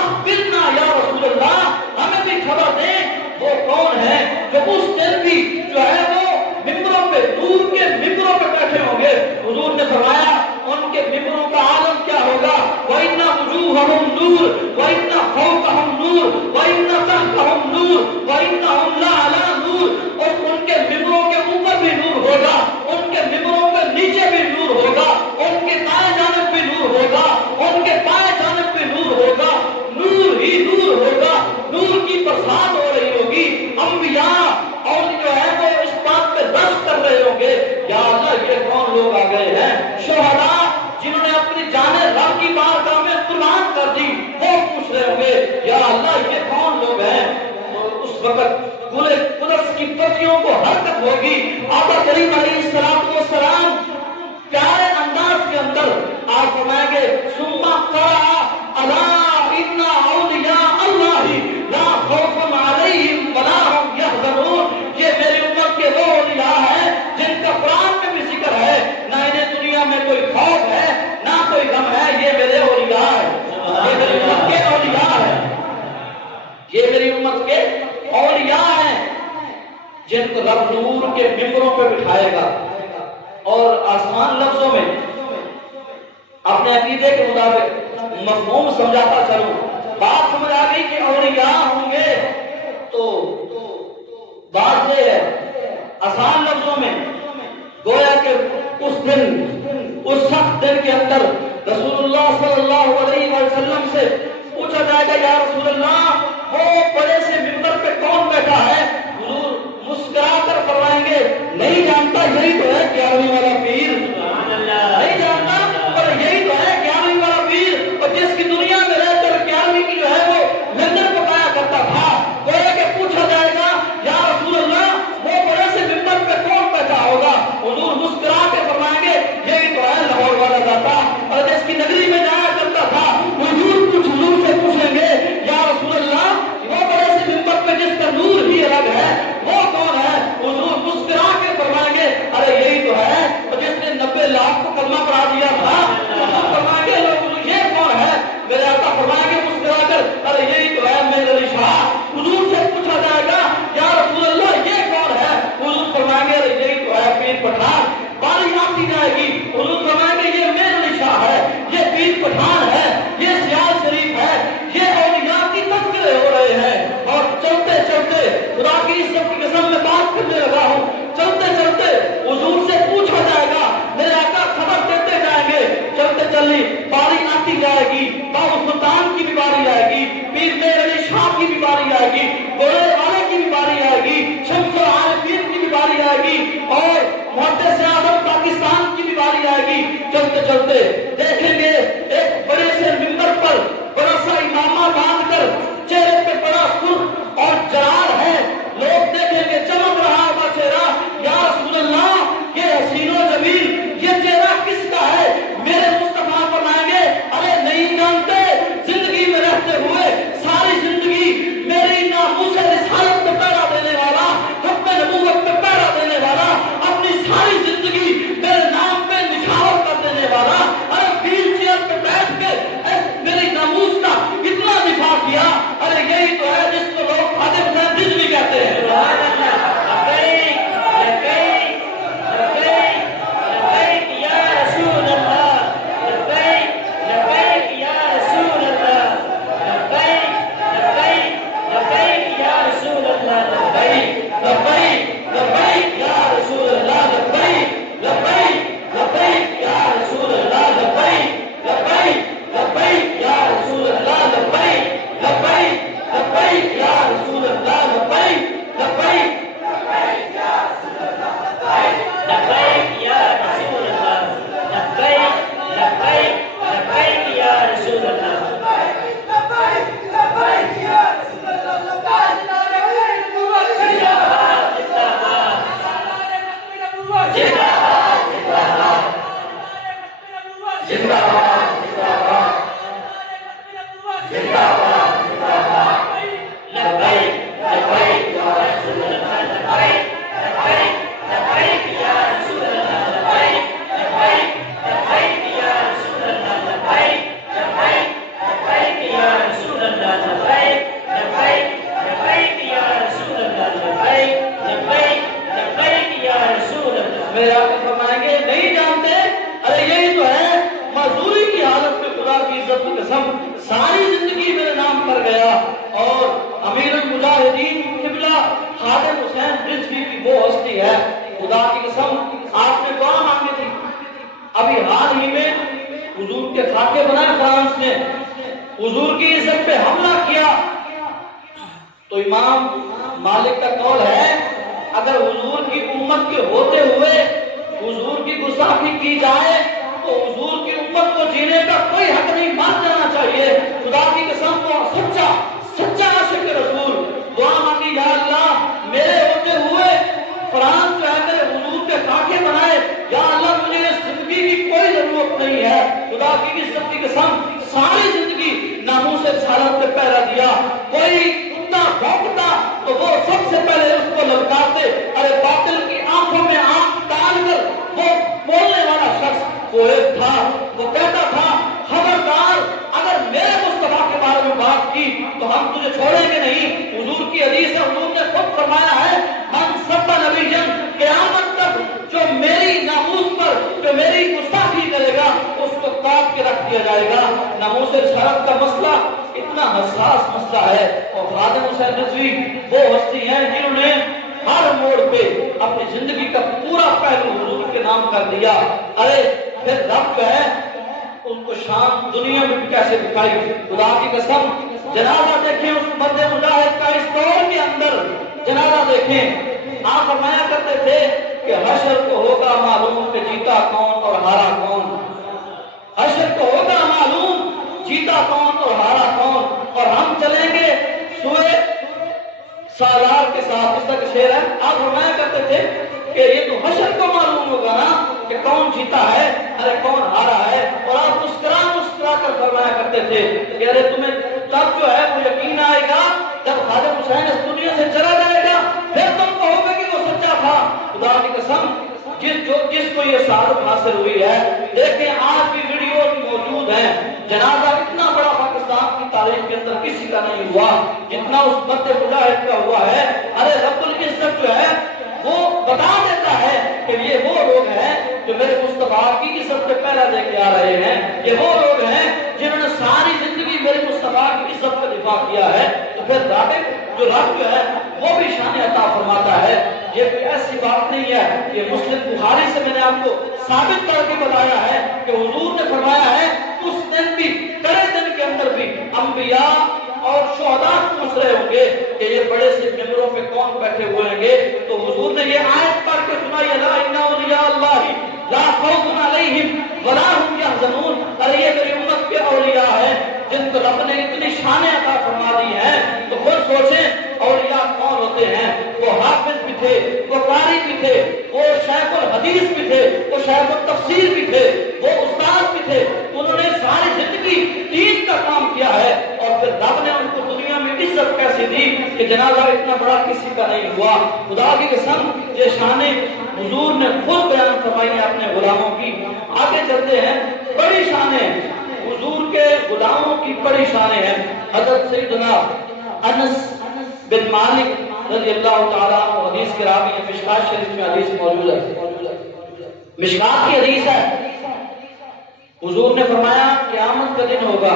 اخبرنا یا رسول اللہ، ہمیں بھی خبر دیں وہ کون ہیں جو اس دن بھی جو ہے وہ ممبروں پہ نور کے ممبروں پہ بیٹھے ہوں گے. حضور نے فرمایا ان کے ممبروں کا عالم کیا ہوگا؟ وَإِنَّ وُجُوهَهُمْ نُورٌ وَإِنَّ فَوْقَهُمْ نُورٌ وَإِنَّ تَحْتَهُمْ نُورٌ وَإِنَّهُمْ لَعَلَىٰ نُورٍ. اور ان کے ممبروں کے اوپر بھی نور ہوگا، ان کے ممبروں کے نیچے بھی نور ہوگا، ان کے دائیں جانب بھی نور ہوگا، ان کے بائیں جانب بھی نور ہوگا. نور ہی نور ہوگا، نور کی برسات ہو رہی ہوگی. انبیاء اور جو ہے وہ اس بات پہ دست کر رہے ہوں گے یا اللہ یہ کون لوگ آ گئے ہیں. شہداء جنہوں نے اپنی جانیں رب کی بارگاہ میں قربان کر دی وہ پوچھ رہے ہوں گے یا اللہ یہ کون لوگ ہیں. تو اس وقت پورے قدس کی پتیوں کو حرکت ہوگی. آقا کریم علیہ السلام پیارے انداز کے اندر آپ فرمائیں گے ثم قرأ الا ان اولیاء اللہ لا خوف علیہم ولا هم یحزنون. یہ میری امت کے وہ اولیاء ہیں جن کا قرآن میں بھی ذکر ہے، نہ انہیں دنیا میں کوئی خوف ہے نہ کوئی غم ہے. یہ میرے اولیاء ہیں، یہ میری امت کے اولیاء ہیں، یہ میری امت کے اولیاء ہیں جن کو رب نور کے ممبروں پہ بٹھائے گا. اور آسان لفظوں میں اپنے عقیدے کے مطابق مفہوم سمجھاتا چلوں. بات سمجھ آ گئی کہ اولیاء ہوں گے تو بات یہ ہے آسان لفظوں میں گویا کہ اس دن اس سخت دن کے اندر رسول اللہ صلی اللہ علیہ وسلم سے پوچھا جائے گا یا رسول اللہ وہ بڑے سے ممبر پہ کون بیٹھا ہے؟ حضور مسکرا کر فرمائیں گے نہیں جانتا، یہی تو ہے 11ویں والا پیر. نہیں جانتا پر یہی تو ہے 11ویں والا پیر، اور جس کی دنیا میں رہ کر 11ویں کی جو ہے وہ لنگر پکایا کرتا تھا. گویا کہ پوچھا جائے گا یا رسول اللہ وہ بڑے سے ممبر پہ کون بیٹھا ہوگا؟ حضور مسکرا کے فرمائیں گے یہی تو ہے لاہور والا داتا، اور جس کی نگری میں جایا کرتا تھا. حضور سے پوچھیں گے یا رسول اللہ وہ بڑے سے ممبر پہ جس کا نور ہی الگ ہے وہ کون ہے؟ حضور مسکرا کے فرمائیں گے ارے یہی تو ہے جس نے 90 لاکھ کو کلمہ پڑھا دیا تھا. فرمائیں گے یہ کون ہے؟ میرے آقا فرمائیں گے مسکرا کر ارے یہی تو ہے میرے علی شاہ. حضور سے پوچھا جائے گا یا رسول اللہ یہ کون ہے؟ حضور فرمائیں گے ارے یہی تو ہے پیر پٹھان. باری آتی جائے گی، حضور فرمائیں گے یہ میرے علی شاہ ہے، یہ پیر پٹھان ہے، یہ سیال شریف ہے. یہ اولیاء کی تذکرے ہو رہے ہیں. اور چلتے چلتے خدا کی عزت کی قسم میں بات کرنے لگا ہوں، چلتے چلتے حضور سے پوچھا جائے گا، میرے آقا خبر دیتے جائیں گے. چلتے چلی باری آتی جائے گی، باو سلطان کی بھی باری آئے گی، پیر میر علی شاہ کی بھی باری آئے گی، گوڑے والے کی بھی باری آئے گی، شمس العارفین کی بھی باری آئے گی، اور محدث اعظم پاکستان کی بھی باری آئے گی. چلتے چلتے دیکھیں گے ایک بڑے سے ممبر پر بڑا سا امامہ باندھ کر چہرے پہ بڑا سرخ اور جلال ہے. لوگ دیکھیں گے چمک رہا ہوگا چہرہ. یا رسول اللہ یہ حسین و جمیل یہ چہرہ کس کا ہے؟ میرے مصطفیٰ فرمائیں گے ارے نہیں جانتے، زندگی میں رہتے ہوئے ساری زندگی میری ناموس رسالت پہ پہرا دینے والا، حکم نبوت پہ پہرا دینے والا، اپنی ساری زندگی میرے نام پہ نچھاور کر دینے والا، ارے ویل چیئر پہ بیٹھ کے میری ناموس کا اتنا دفاع کیا میرے آقا فرمائیں گے نہیں جانتے؟ ارے یہی تو ہے معذوری کی حالت میں خدا کی عزت کی قسم ساری زندگی میرے نام پر گیا. اور امیر المجاہدین قبلہ خادم حسین رضوی کی وہ ہستی ہے خدا کی قسم آپ نے دعا مانگی تھی. ابھی حال ہی میں حضور کے خاکے بنائے فرانس نے, حضور کی عزت پہ حملہ کیا. تو امام مالک کا قول ہے اگر حضور کی امت کے ہوتے ہوئے حضور کی گستاخی کی جائے تو حضور کی امت کو جینے کا کوئی حق نہیں, مان جانا چاہیے. خدا کی قسم کو سچا عاشق رسول دعا مانگی یا اللہ میرے ہوتے ہوئے فرانس جو ہے میرے حضور کے خاکے بنائے, یا اللہ مجھے اس زندگی کی کوئی ضرورت نہیں ہے. خدا کی عزت کی قسم ساری زندگی ناموس رسالت پہ پہرا دیا. کوئی کتا بھونکتا تو وہ سب سے پہلے اس کو للکارتے. ارے باطل کی آنکھوں میں آنکھ ڈال کر وہ بولنے والا شخص وہ ایک تھا, وہ کہتا تھا خبردار اگر میرے مصطفیٰ کے بارے میں بات کی تو ہم تجھے چھوڑیں گے نہیں. حضور کی حدیث ہے, حضور نے خود فرمایا ہے من سب نبی جن قیامت تک جو میری ناموس پر جو میری گستاخی کرے گا اس کو کاٹ کے رکھ دیا جائے گا. ناموس رسالت کا مسئلہ اتنا حساس مسئلہ ہے. اور خادم حسین رضوی وہ ہستی ہیں جنہوں نے ہر موڑ پہ اپنی زندگی کا پورا پہلو حضور کے نام کر دیا. ارے پھر رب جو ہے ان کو شان دنیا میں بھی کیسے دکھائی. خدا کی قسم جنازہ دیکھیں اس مرد مجاہد کا اس دور کے اندر جنازہ دیکھیں. آپ فرمایا کرتے تھے کہ حشر کو ہوگا معلوم کہ جیتا کون اور ہارا کون. حشر کو ہوگا معلوم جیتا کون اور ہارا کون. اور ہم چلیں گے سوئے سالار کے ساتھ. اس طرح شعر ہے. آپ فرمایا کرتے تھے کہ یہ تو حشر کو معلوم ہوگا نا کہ کون جیتا ہے ارے کون ہارا ہے. اور آپ مسکرا کر فرمایا کرتے تھے کہ ارے تمہیں تب جو ہے وہ یقین آئے گا جب خادم حسین اس دنیا سے چلا جائے گا, پھر تم کہو گے کہ وہ سچا تھا. خدا کی قسم جس کو یہ سعادت حاصل ہوئی ہے دیکھیں آج بھی ویڈیوز موجود ہیں. جنازہ اتنا بڑا پاکستان کی تاریخ کے اندر کسی کا نہیں ہوا جتنا اس مرد مجاہد کا ہوا ہے. ارے رب العزت جو ہے وہ بتا دیتا ہے کہ یہ وہ لوگ ہیں جو میرے مصطفیٰ کی عزت پہ پہلا دے کے آ رہے ہیں. یہ وہ لوگ ہیں جنہوں نے ساری زندگی میرے مصطفیٰ کی عزت کا دفاع کیا ہے. تو پھر رب جو ہے وہ بھی شان عطا فرماتا ہے. یہ کوئی ایسی بات نہیں ہے. یہ مسلم بخاری سے میں نے آپ کو ثابت کر کے بتایا ہے کہ حضور نے فرمایا ہے اس دن بھی کرے دن کے اندر بھی انبیاء اور شہداء پوچھ رہے ہوں گے کہ یہ بڑے سے ممبروں پہ کون بیٹھے ہوئے ہیں گے. تو حضور نے یہ آیت پڑھ کے سنائی الا ان اولیاء اللہ لا خوف علیہم ولا هم يحزنون. ارے یہ میری امت کے اولیاء ہیں جن کو رب نے اتنی شان عطا فرما دی ہے. تو خود سوچیں اولیاء کون ہوتے ہیں. وہ حافظ بھی تھے, وہ قاری بھی تھے, وہ شیخ الحدیث بھی تھے, وہ شیخ التفسیر بھی تھے, وہ استاد بھی تھے. انہوں نے ساری زندگی دین کا کام کیا ہے اور پھر رب نے ان کو دنیا میں عزت کیسی دی کہ جنازہ اتنا بڑا کسی کا نہیں ہوا. خدا کی قسم یہ شانیں حضور نے خود بیان فرمائی ہیں اپنے غلاموں کی. آگے چلتے ہیں. بڑی شانیں حضور کے غلاموں کی بڑی شانیں ہیں. حضرت سیدنا انس بن مالک رضی اللہ تعالیٰ عنہ حدیث کے راوی ہیں. مشکات شریف میں حدیث موجود ہے. مشکات کی حدیث ہے. حضور نے فرمایا قیامت کا دن ہوگا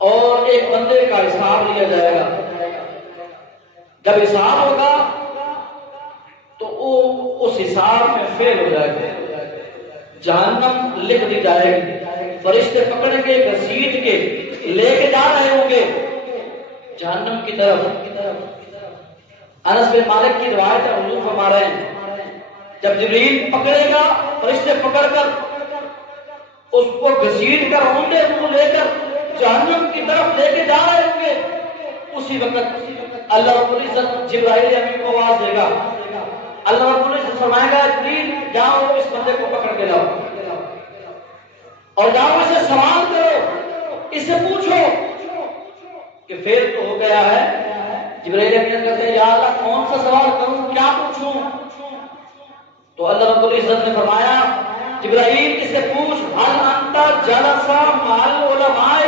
اور ایک بندے کا حساب لیا جائے گا. جب حساب ہوگا تو وہ اس حساب میں فیل ہو جائے گا. جہنم لکھ دی جائے گی. فرشتے پکڑ کے گھسیٹ کے لے کے جا رہے ہوں گے جہنم کی طرف. انس بن مالک کی روایت ہے, حضور فرما رہے ہیں جب جبریل پکڑے گا فرشتے پکڑ کر اس کو گھسیٹ کر اونڈے منہ لے کر جہنم کی طرف لے کے جا رہے ہوں گے, اسی وقت اللہ رب العزت جبرائیل امین کو آواز دے گا. اللہ رب العزت فرمائے گا جبریل جاؤ اس بندے کو پکڑ کے لاؤ اور جاؤ اسے سوال کرو, اسے پوچھو کہ فیل تو ہو گیا ہے. جبرائیل امین کہتے ہیں یا اللہ کون سا سوال کروں, کیا پوچھوں؟ تو اللہ رب العزت نے فرمایا جبرائیل اسے پوچھ هل انت جلس مع العلماء,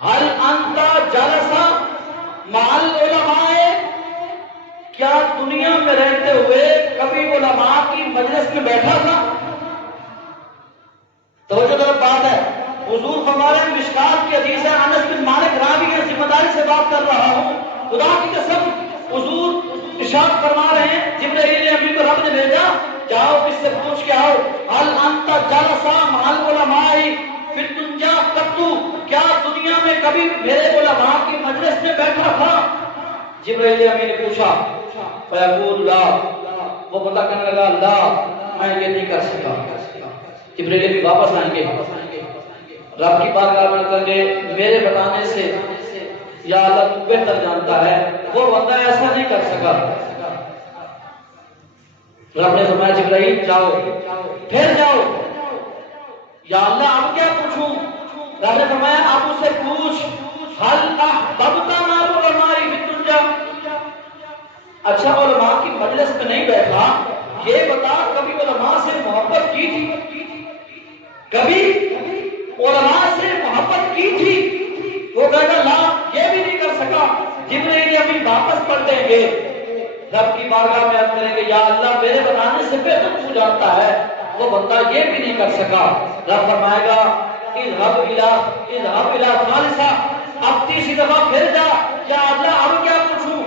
هل انت جلس مع العلماء, کیا دنیا میں رہتے ہوئے کبھی علماء کی مجلس میں بیٹھا تھا؟ توجہ طرف بات ہے. حضور فرما رہے ہیں مشکات کی حدیث ہے، انس بن مالک راوی ہے، ذمہ داری سے بات کر رہا ہوں، خدا کی قسم حضور ارشاد فرما رہے ہیں جبرائیل امین کو رب نے بھیجا، جاؤ اس سے پوچھ کے آؤ، هل انت جلسا مع العلماء فی الدنیا قط، کیا دنیا میں کبھی میرے علماء کی مجلس میں بیٹھا تھا؟ جبرائیل امین نے پوچھا، فیقول لا، وہ بندہ کہنے لگا لا، میں یہ نہیں کر سکا. جبرائیل امین واپس آئیں گے، رب کی بارگاہ میں کریں گے، میرے بتانے سے یا اللہ تو بہتر جانتا ہے، وہ بندہ ایسا نہیں کر سکا. رب نے فرمایا جبرائیل جاؤ، پھر جاؤ. یا اللہ اب کیا پوچھوں؟ رب نے فرمایا آپ اس سے پوچھ، هل احببت مع العلماء فی الدنیا، اچھا علماء کی مجلس میں نہیں بیٹھا، یہ بتا کبھی علماء سے محبت کی تھی؟ کبھی علماء سے محبت کی تھی؟ وہ کہے گا لا، یہ بھی نہیں کر سکا. جبرائیل امین واپس پڑھ دیں گے، رب کی بارگاہ میں عرض کریں گے یا اللہ میرے بتانے سے بہتر تو جانتا ہے، وہ بندہ یہ بھی نہیں کر سکا. رب فرمائے گا اذهب الى ثالثہ، اب تیسری دفعہ پھر جا، یا اللہ اب کیا پوچھوں؟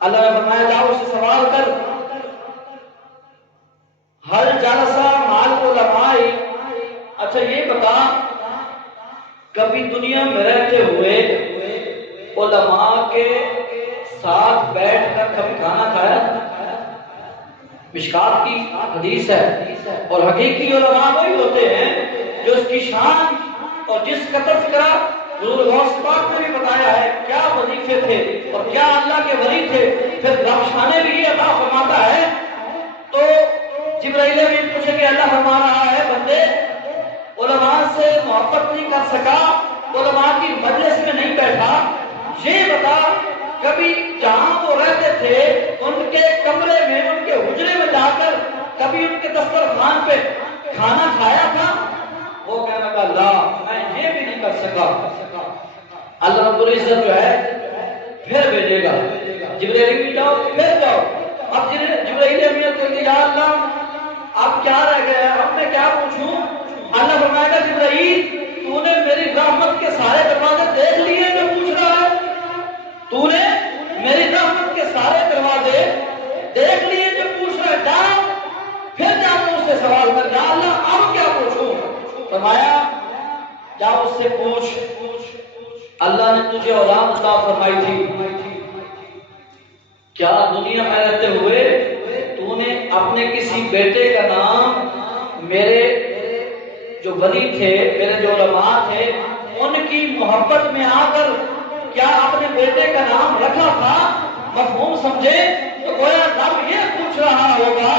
اللہ نے فرمایا جاؤ اس سے سوال کر، هل جلس مع العلماء، اچھا یہ بتا کبھی دنیا میں رہتے ہوئے علماء کے ساتھ بیٹھ کر کبھی کھانا کھایا؟ مشکات کی حدیث ہے، اور حقیقی علماء وہی ہوتے ہیں جو اس کی شان اور جس کا تذکرہ حضور غوث پاک نے بھی بتایا ہے کیا وظیفے تھے اور کیا اللہ کے ولی تھے، پھر رب شانے بھی یہ عطا فرماتا ہے. تو جبرائیل بھی پوچھے کہ اللہ فرما رہا ہے بندے علماء سے محبت نہیں کر سکا، علماء کی مجلس میں نہیں بیٹھا، یہ بتا کبھی جہاں وہ رہتے تھے ان کے کمرے میں، ان کے حجرے میں جا کر کبھی ان کے دسترخوان پہ کھانا کھایا تھا؟ وہ کہنے لگا لا، میں یہ بھی نہیں کر سکا. اللہ رب العزت جو ہے پھر بھیجے گا، جبرائیل بھی جاؤ پھر جاؤ. اب جبرائیل امین کہتے ہیں یا اللہ اب کیا رہ گیا، اب میں کیا پوچھوں؟ اللہ فرمائے گا جبرائیل تو نے میری رحمت کے سارے دروازے دیکھ لیے جو پوچھ رہا ہے، تو نے میری رحمت کے سارے دروازے دیکھ لیے جو پوچھ رہا ہے، جا پھر جا تو اس سے سوال کر، یا اللہ اب کیا پوچھوں؟ فرمایا جا اس سے پوچھ، اللہ نے تجھے اولاد عطا فرمائی تھی، کیا دنیا میں رہتے ہوئے تو نے اپنے کسی بیٹے کا نام میرے جو ولی تھے، میرے جو علماء تھے، ان کی محبت میں آ کر کیا اپنے بیٹے کا نام رکھا تھا؟ مفہوم سمجھے؟ تو گویا رب یہ پوچھ رہا ہوگا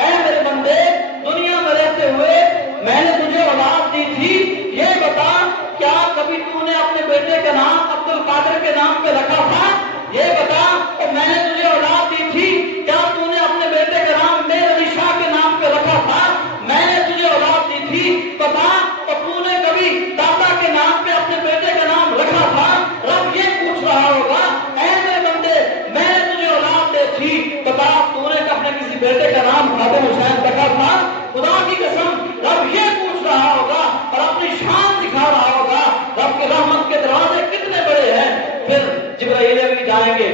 اے میرے بندے دنیا میں رہتے ہوئے میں نے تجھے اولاد دی تھی، یہ بتا کیا کبھی تو نے اپنے بیٹے کا نام عبد القادر کے نام پہ رکھا تھا؟ یہ بتا کہ میں نے تجھے اولاد دی تھی، کیا تو نے اپنے بیٹے کا نام میر علی شاہ کے نام پہ رکھا تھا؟ میں نے تجھے اولاد دی تھی، بتا تو نے کبھی دادا کے نام پہ اپنے بیٹے کا نام رکھا تھا؟ رب یہ پوچھ رہا ہوگا اے میرے بندے میں نے تجھے اولاد دی تھی، بتا تو نے اپنے کسی بیٹے کا نام خادم حسین رکھا تھا؟ خدا کی قسم رب یہ پوچھ رہا ہوگا اور اپنی شان دکھا رہا ہوگا. رب کے رحمت کے دروازے کتنے بڑے ہیں. پھر جبرائیل بھی جائیں گے،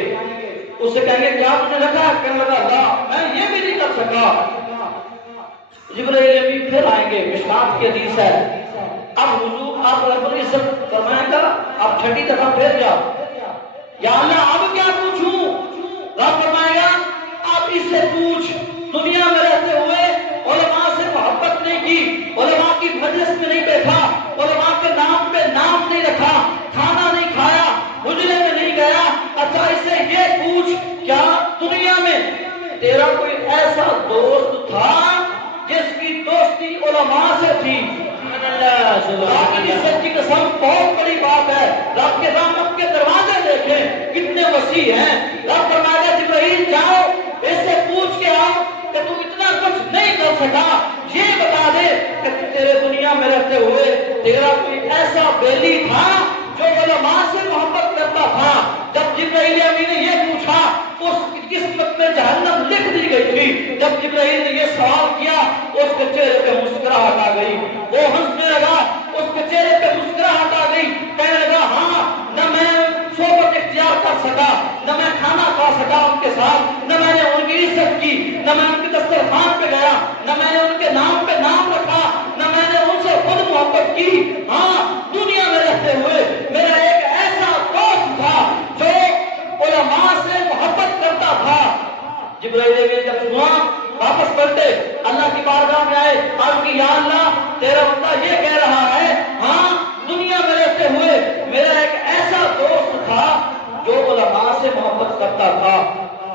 اس سے کہیں گے کیا تم نے رکھا؟ کہنے لگا اللہ میں یہ بھی نہیں کر سکا. جبرائیل بھی پھر آئیں گے، مشکات کی حدیث ہے. اب حضور آپ رب العزت فرمائے گا اب چھٹی دفعہ پھر جاؤ، یا اللہ اب کیا پوچھوں؟ رب فرمائے گا آپ اس سے پوچھ، دنیا میں رہتے ہوئے علماء سے محبت نہیں کی، علماء کی مجلس میں نہیں بیٹھا، علماء کے نام پہ نام نہیں رکھا، کھانا نہیں کھایا، حجرے میں نہیں گیا. اچھا اس سے یہ پوچھ کیا دنیا میں تیرا کوئی ایسا دوست تھا جس کی دوستی علماء سے تھی؟ کی قسم بہت بڑی بات ہے. رب کے رحمت کے دروازے دیکھیں کتنے وسیع ہیں. رب فرمائے گا جبرائیل جاؤ اس سے پوچھ کے آؤ کہ تو اتنا کچھ نہیں کر سکا، یہ بتا دے کہ تیرے دنیا میں رہتے ہوئے تیرا کوئی ایسا بیلی تھا جو علماء سے محبت کرتا تھا. جب جبرائیل امین نے یہ پوچھا اس جہنم لکھ دی گئی تھی، جب جبرائیل نے یہ سوال کیا اس کے چہرے پہ مسکراہٹ آ گئی، وہ ہنسنے لگا، اس کے چہرے پہ مسکراہٹ آ گئی، کہنے لگا ہاں نہ میں صحبت اختیار کر سکا، نہ میں کھانا کھا سکا ان کے ساتھ، نہ میں نے ان کی عزت کی، نہ میں ان کے دسترخوان پہ گیا، نہ میں نے ان کے نام پہ نام رکھا، نہ میں نے ان سے خود محبت کی۔ ہاں دنیا میں رہتے ہوئے میرا ایک ایسا دوست تھا جو علماء سے محبت کرتا تھا۔ جبرائیل نے جب سنا واپس پلٹے، اللہ کی بارگاہ میں آئے، عرض کی یا اللہ تیرا بندہ یہ کہہ رہا ہے ہاں دنیا میں رہتے ہوئے میرا ایک ایسا دوست تھا جو علماء سے محبت کرتا تھا۔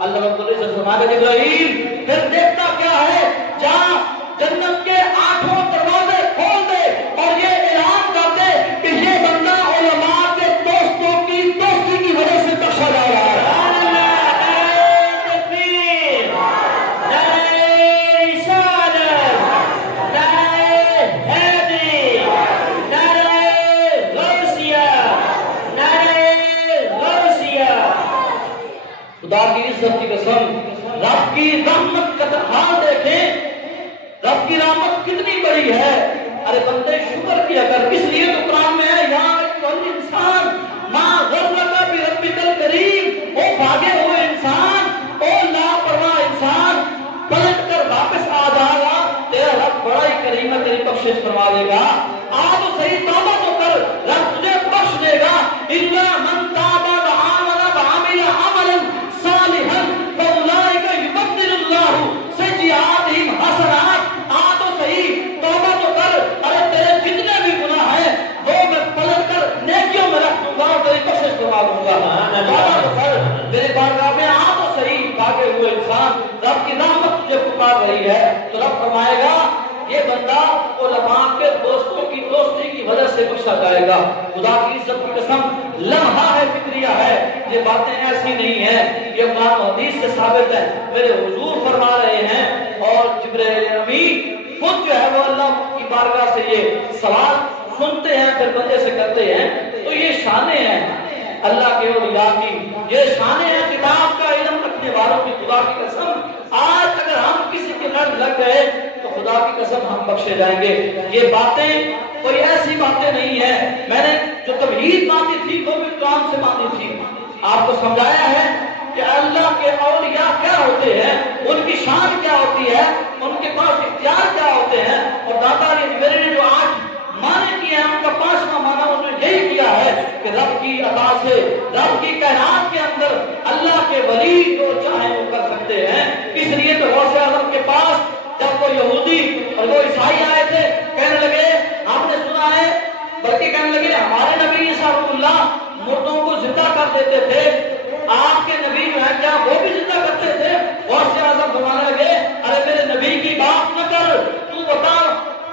اللہ رب العزت فرمایا جبرائیل پھر دیکھتا کیا ہے، جہاں جنت کے 8 دروازے کھول دے اور یہ اعلان کر دے کہ یہ بندہ علماء کے دوستوں کی دوستی کی وجہ سے بخشا جا رہا ہے۔ خدا کی عزت کی قسم، رب کی رحمت کا حال دیکھیں، رب کی رحمت کتنی بڑی ہے۔ ارے بندے شکر کیا کر، اس لیے تو قرآن میں ہے یا ایھا انسان ما غرک بربک الکریم، او بھاگے ہوئے انسان، او لاپرواہ انسان، پلٹ کر واپس آ جائے گا، تیرا رب بڑا ہی کریم ہے، تیری بخشش فرما دے گا۔ آ تو صحیح توبہ تو کر، رب تجھے بخش دے گا۔ الا من تاب وآمن وعمل عملا صالحا فاولئک یبدل اللہ سیئاتہم حسنات۔ آ تو صحیح توبہ تو کر، ارے تیرے جتنے بھی گناہ ہیں وہ میں پلٹ کر نیکیوں میں رکھ دوں گا اور تیری بخشش کروا دوں گا۔ توبہ تو کر، میرے بارگاہ میں آ تو صحیح بھاگے ہوئے انسان، رب کی رحمت تجھے پکار رہی ہے، تو رب فرمائے گا یہ بندہ علماء کے دوستوں کی دوستی کی وجہ سے بخشا جائے گا۔ خدا کی عزت کی قسم، لمحہ ہے، فکریہ ہے، یہ باتیں ایسی نہیں ہیں، یہ قرآن و حدیث سے ثابت ہے۔ میرے حضور فرما رہے ہیں اور جبرائیل امین خود جو ہے وہ اللہ کی بارگاہ سے یہ سوال سنتے ہیں پھر بندے سے کرتے ہیں، تو یہ شانیں ہیں اللہ کے اولیاء کی، یہ شانیں ہیں کتاب کا علم رکھنے والوں کی۔ خدا کی قسم آج اگر ہم کسی کے لگ گئے تو خدا کی قسم ہم بخشے جائیں گے۔ یہ باتیں کوئی ایسی باتیں نہیں ہیں، میں نے جو توحید باندھی تھی وہ بھی قرآن سے باندھی تھی، آپ کو سمجھایا ہے کہ اللہ کے اولیاء کیا ہوتے ہیں، ان کی شان کیا ہوتی ہے، ان کے پاس اختیار کیا ہوتے ہیں، اور داتا نے میرے نے جو 8 معنی کیے ہیں ان کا 5واں معنی انہوں نے یہی کیا ہے کہ رب کی عطا سے، رب کی کائنات کے اندر اللہ کے ولی جو چاہیں وہ کر سکتے ہیں۔ اس لیے تو غوث اعظم کے پاس جب وہ یہودی اور وہ عیسائی آئے تھے، کہنے لگے آپ نے سنا ہے، بلکہ کہنے لگے ہمارے نبی عیسیٰ اللہ مردوں کو زندہ کر دیتے تھے، آپ کے نبی جو ہے کیا وہ بھی زندہ کرتے تھے؟ غوث اعظم فرمانے لگے ارے میرے نبی کی بات نہ کر، تو بتا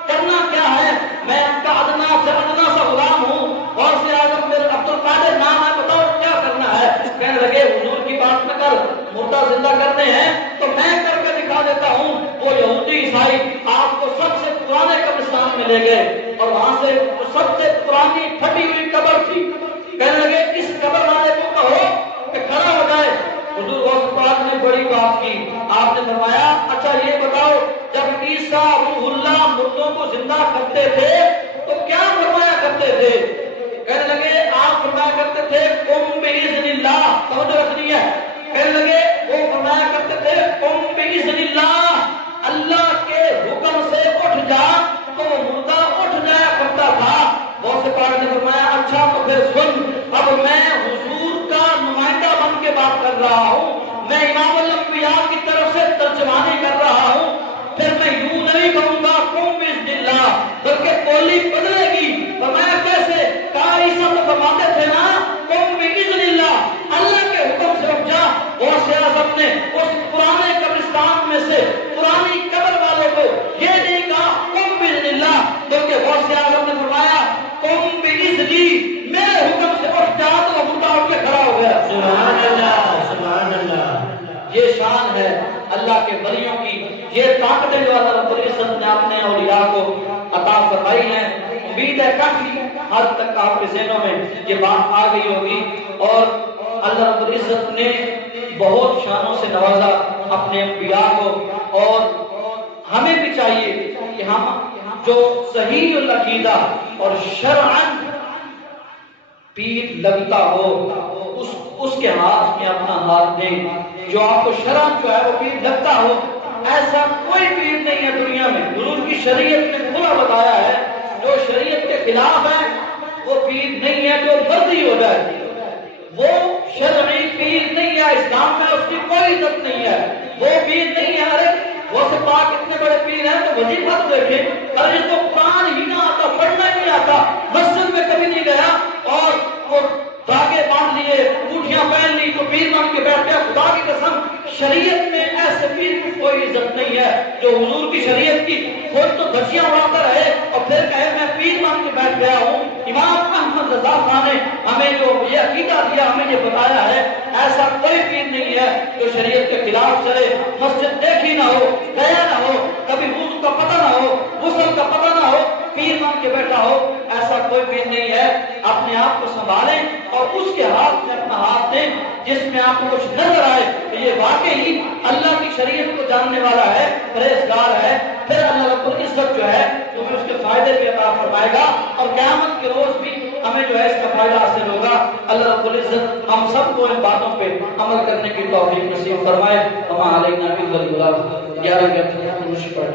کرنا کیا ہے، میں آپ کا ادنا سے ادنا سا غلام ہوں۔ غوث اعظم میرے عبد القادر نام ہے، بتاؤ کیا کرنا ہے؟ کہنے لگے حضور کی بات نہ کر، مردہ زندہ کرنے ہیں تو میں کر کے دکھا دیتا ہوں۔ وہ یہودی عیسائی آپ کو سب سے پرانے قبرستان میں لے گئے اور وہاں سے سب سے پرانی پھٹی ہوئی قبر تھی، کہنے لگے اس قبر والے کو کہو کہ کھڑا ہو جائے۔ حضور غوث پاک نے بڑی بات کی، آپ نے فرمایا اچھا یہ بتاؤ جب عیسیٰ روح اللہ مردوں کو زندہ کرتے تھے تو کیا فرمایا کرتے تھے؟ کہنے لگے آپ فرمایا کرتے تھے قم بإذن اللہ، توجہ رکھنی ہے، کہنے لگے وہ فرمایا کرتے تھے قم بإذن اللہ، اللہ کے حکم سے اٹھ جا، تو وہ مردہ اٹھ جایا کرتا تھا۔ غوث پاک نے فرمایا اچھا تو پھر سن، اب میں حضور کا نمائندہ بن کے بات کر رہا ہوں، میں امام الانبیاء کی طرف سے ترجمانی کر رہا ہوں، پھر میں یوں نہیں کہوں گا قم بإذن اللہ، بلکہ بولی بدلے گی۔ فرمایا کیسے؟ کہا عیسیٰ تو فرماتے تھے نا قم بإذن اللہ، اللہ کے حکم سے اٹھ جا۔ غوث اعظم نے اس پرانے قبرستان میں سے پرانی قبر والوں کو یہ نہیں کہا قم بإذن اللہ، بلکہ غوث اعظم نے فرمایا قم بإذنی، میرے حکم سے اٹھ جا، تو وہ مردہ اٹھ کے کھڑا ہو گیا۔ سبحان اللہ، سبحان اللہ۔ یہ شان ہے اللہ کے ولیوں کی، یہ طاقتیں جو اللہ رب العزت نے اپنے اولیاء کو عطا فرمائی ہیں۔ امید ہے کافی حد تک آپ کے ذہنوں میں یہ بات آ گئی ہوگی، اور اللہ رب العزت نے بہت شانوں سے نوازا اپنے انبیاء کو، اور ہمیں بھی چاہیے کہ ہم جو صحیح العقیدہ اور شرعاً پیر لگتا ہو اس کے ہاتھ میں اپنا ہاتھ دیں. جو آپ کو شرعاً جو ہے وہ پیر لگتا ہو، ایسا کوئی پیر نہیں ہے دنیا میں. حضور کی شریعت نے پورا بتایا ہے، جو شریعت کے خلاف ہے وہ پیر نہیں ہے. جو مرضی ہو جائے وہ شرعی پیر نہیں ہے. اسلام میں اس کی کوئی عزت نہیں ہے، وہ پیر نہیں ہے. ارے وہ سے پاک اتنے بڑے پیر ہیں تو وظیفہ تو دیکھیں. ارے جس کو قرآن ہی نہ آتا، پڑھنا ہی نہیں آتا، مسجد میں کبھی نہیں گیا اور وہ دھاگے باندھ لیے، انگوٹھیاں پہن لی تو پیر مان کے بیٹھ گیا. خدا کی قسم شریعت میں ایسے پیر کی کوئی عزت نہیں ہے. جو حضور کی شریعت کی خود تو دھجیاں اڑاتا رہے اور پھر کہے میں پیر مان کے بیٹھ گیا ہوں. امام احمد رضا خان نے ہمیں جو یہ عقیدہ دیا، ہمیں یہ بتایا ہے، ایسا کوئی پیر نہیں ہے جو شریعت کے خلاف چلے. مسجد دیکھی نہ ہو، گیا نہ ہو، کبھی وضو کا پتہ نہ ہو، غسل کا پتہ نہ ہو، پیر مان کے بیٹھا ہو، ایسا کوئی پیر نہیں ہے. اپنے آپ کو سنبھالیں اور اس کے ہاتھ میں اپنا ہاتھ دیں جس میں آپ کو کچھ نظر آئے کہ یہ واقعی اللہ کی شریعت کو جاننے والا ہے، پرہیزگار ہے. پھر اللہ رب العزت جو ہے تو پھر اس کے فائدے پہ عطا فرمائے گا اور قیامت کے روز بھی ہمیں جو ہے اس کا فائدہ حاصل ہوگا. اللہ رب العزت ہم سب کو ان باتوں پہ عمل کرنے کی توفیق نصیب فرمائے. وما علینا الا البلاغ. 11 گھنٹے پڑھ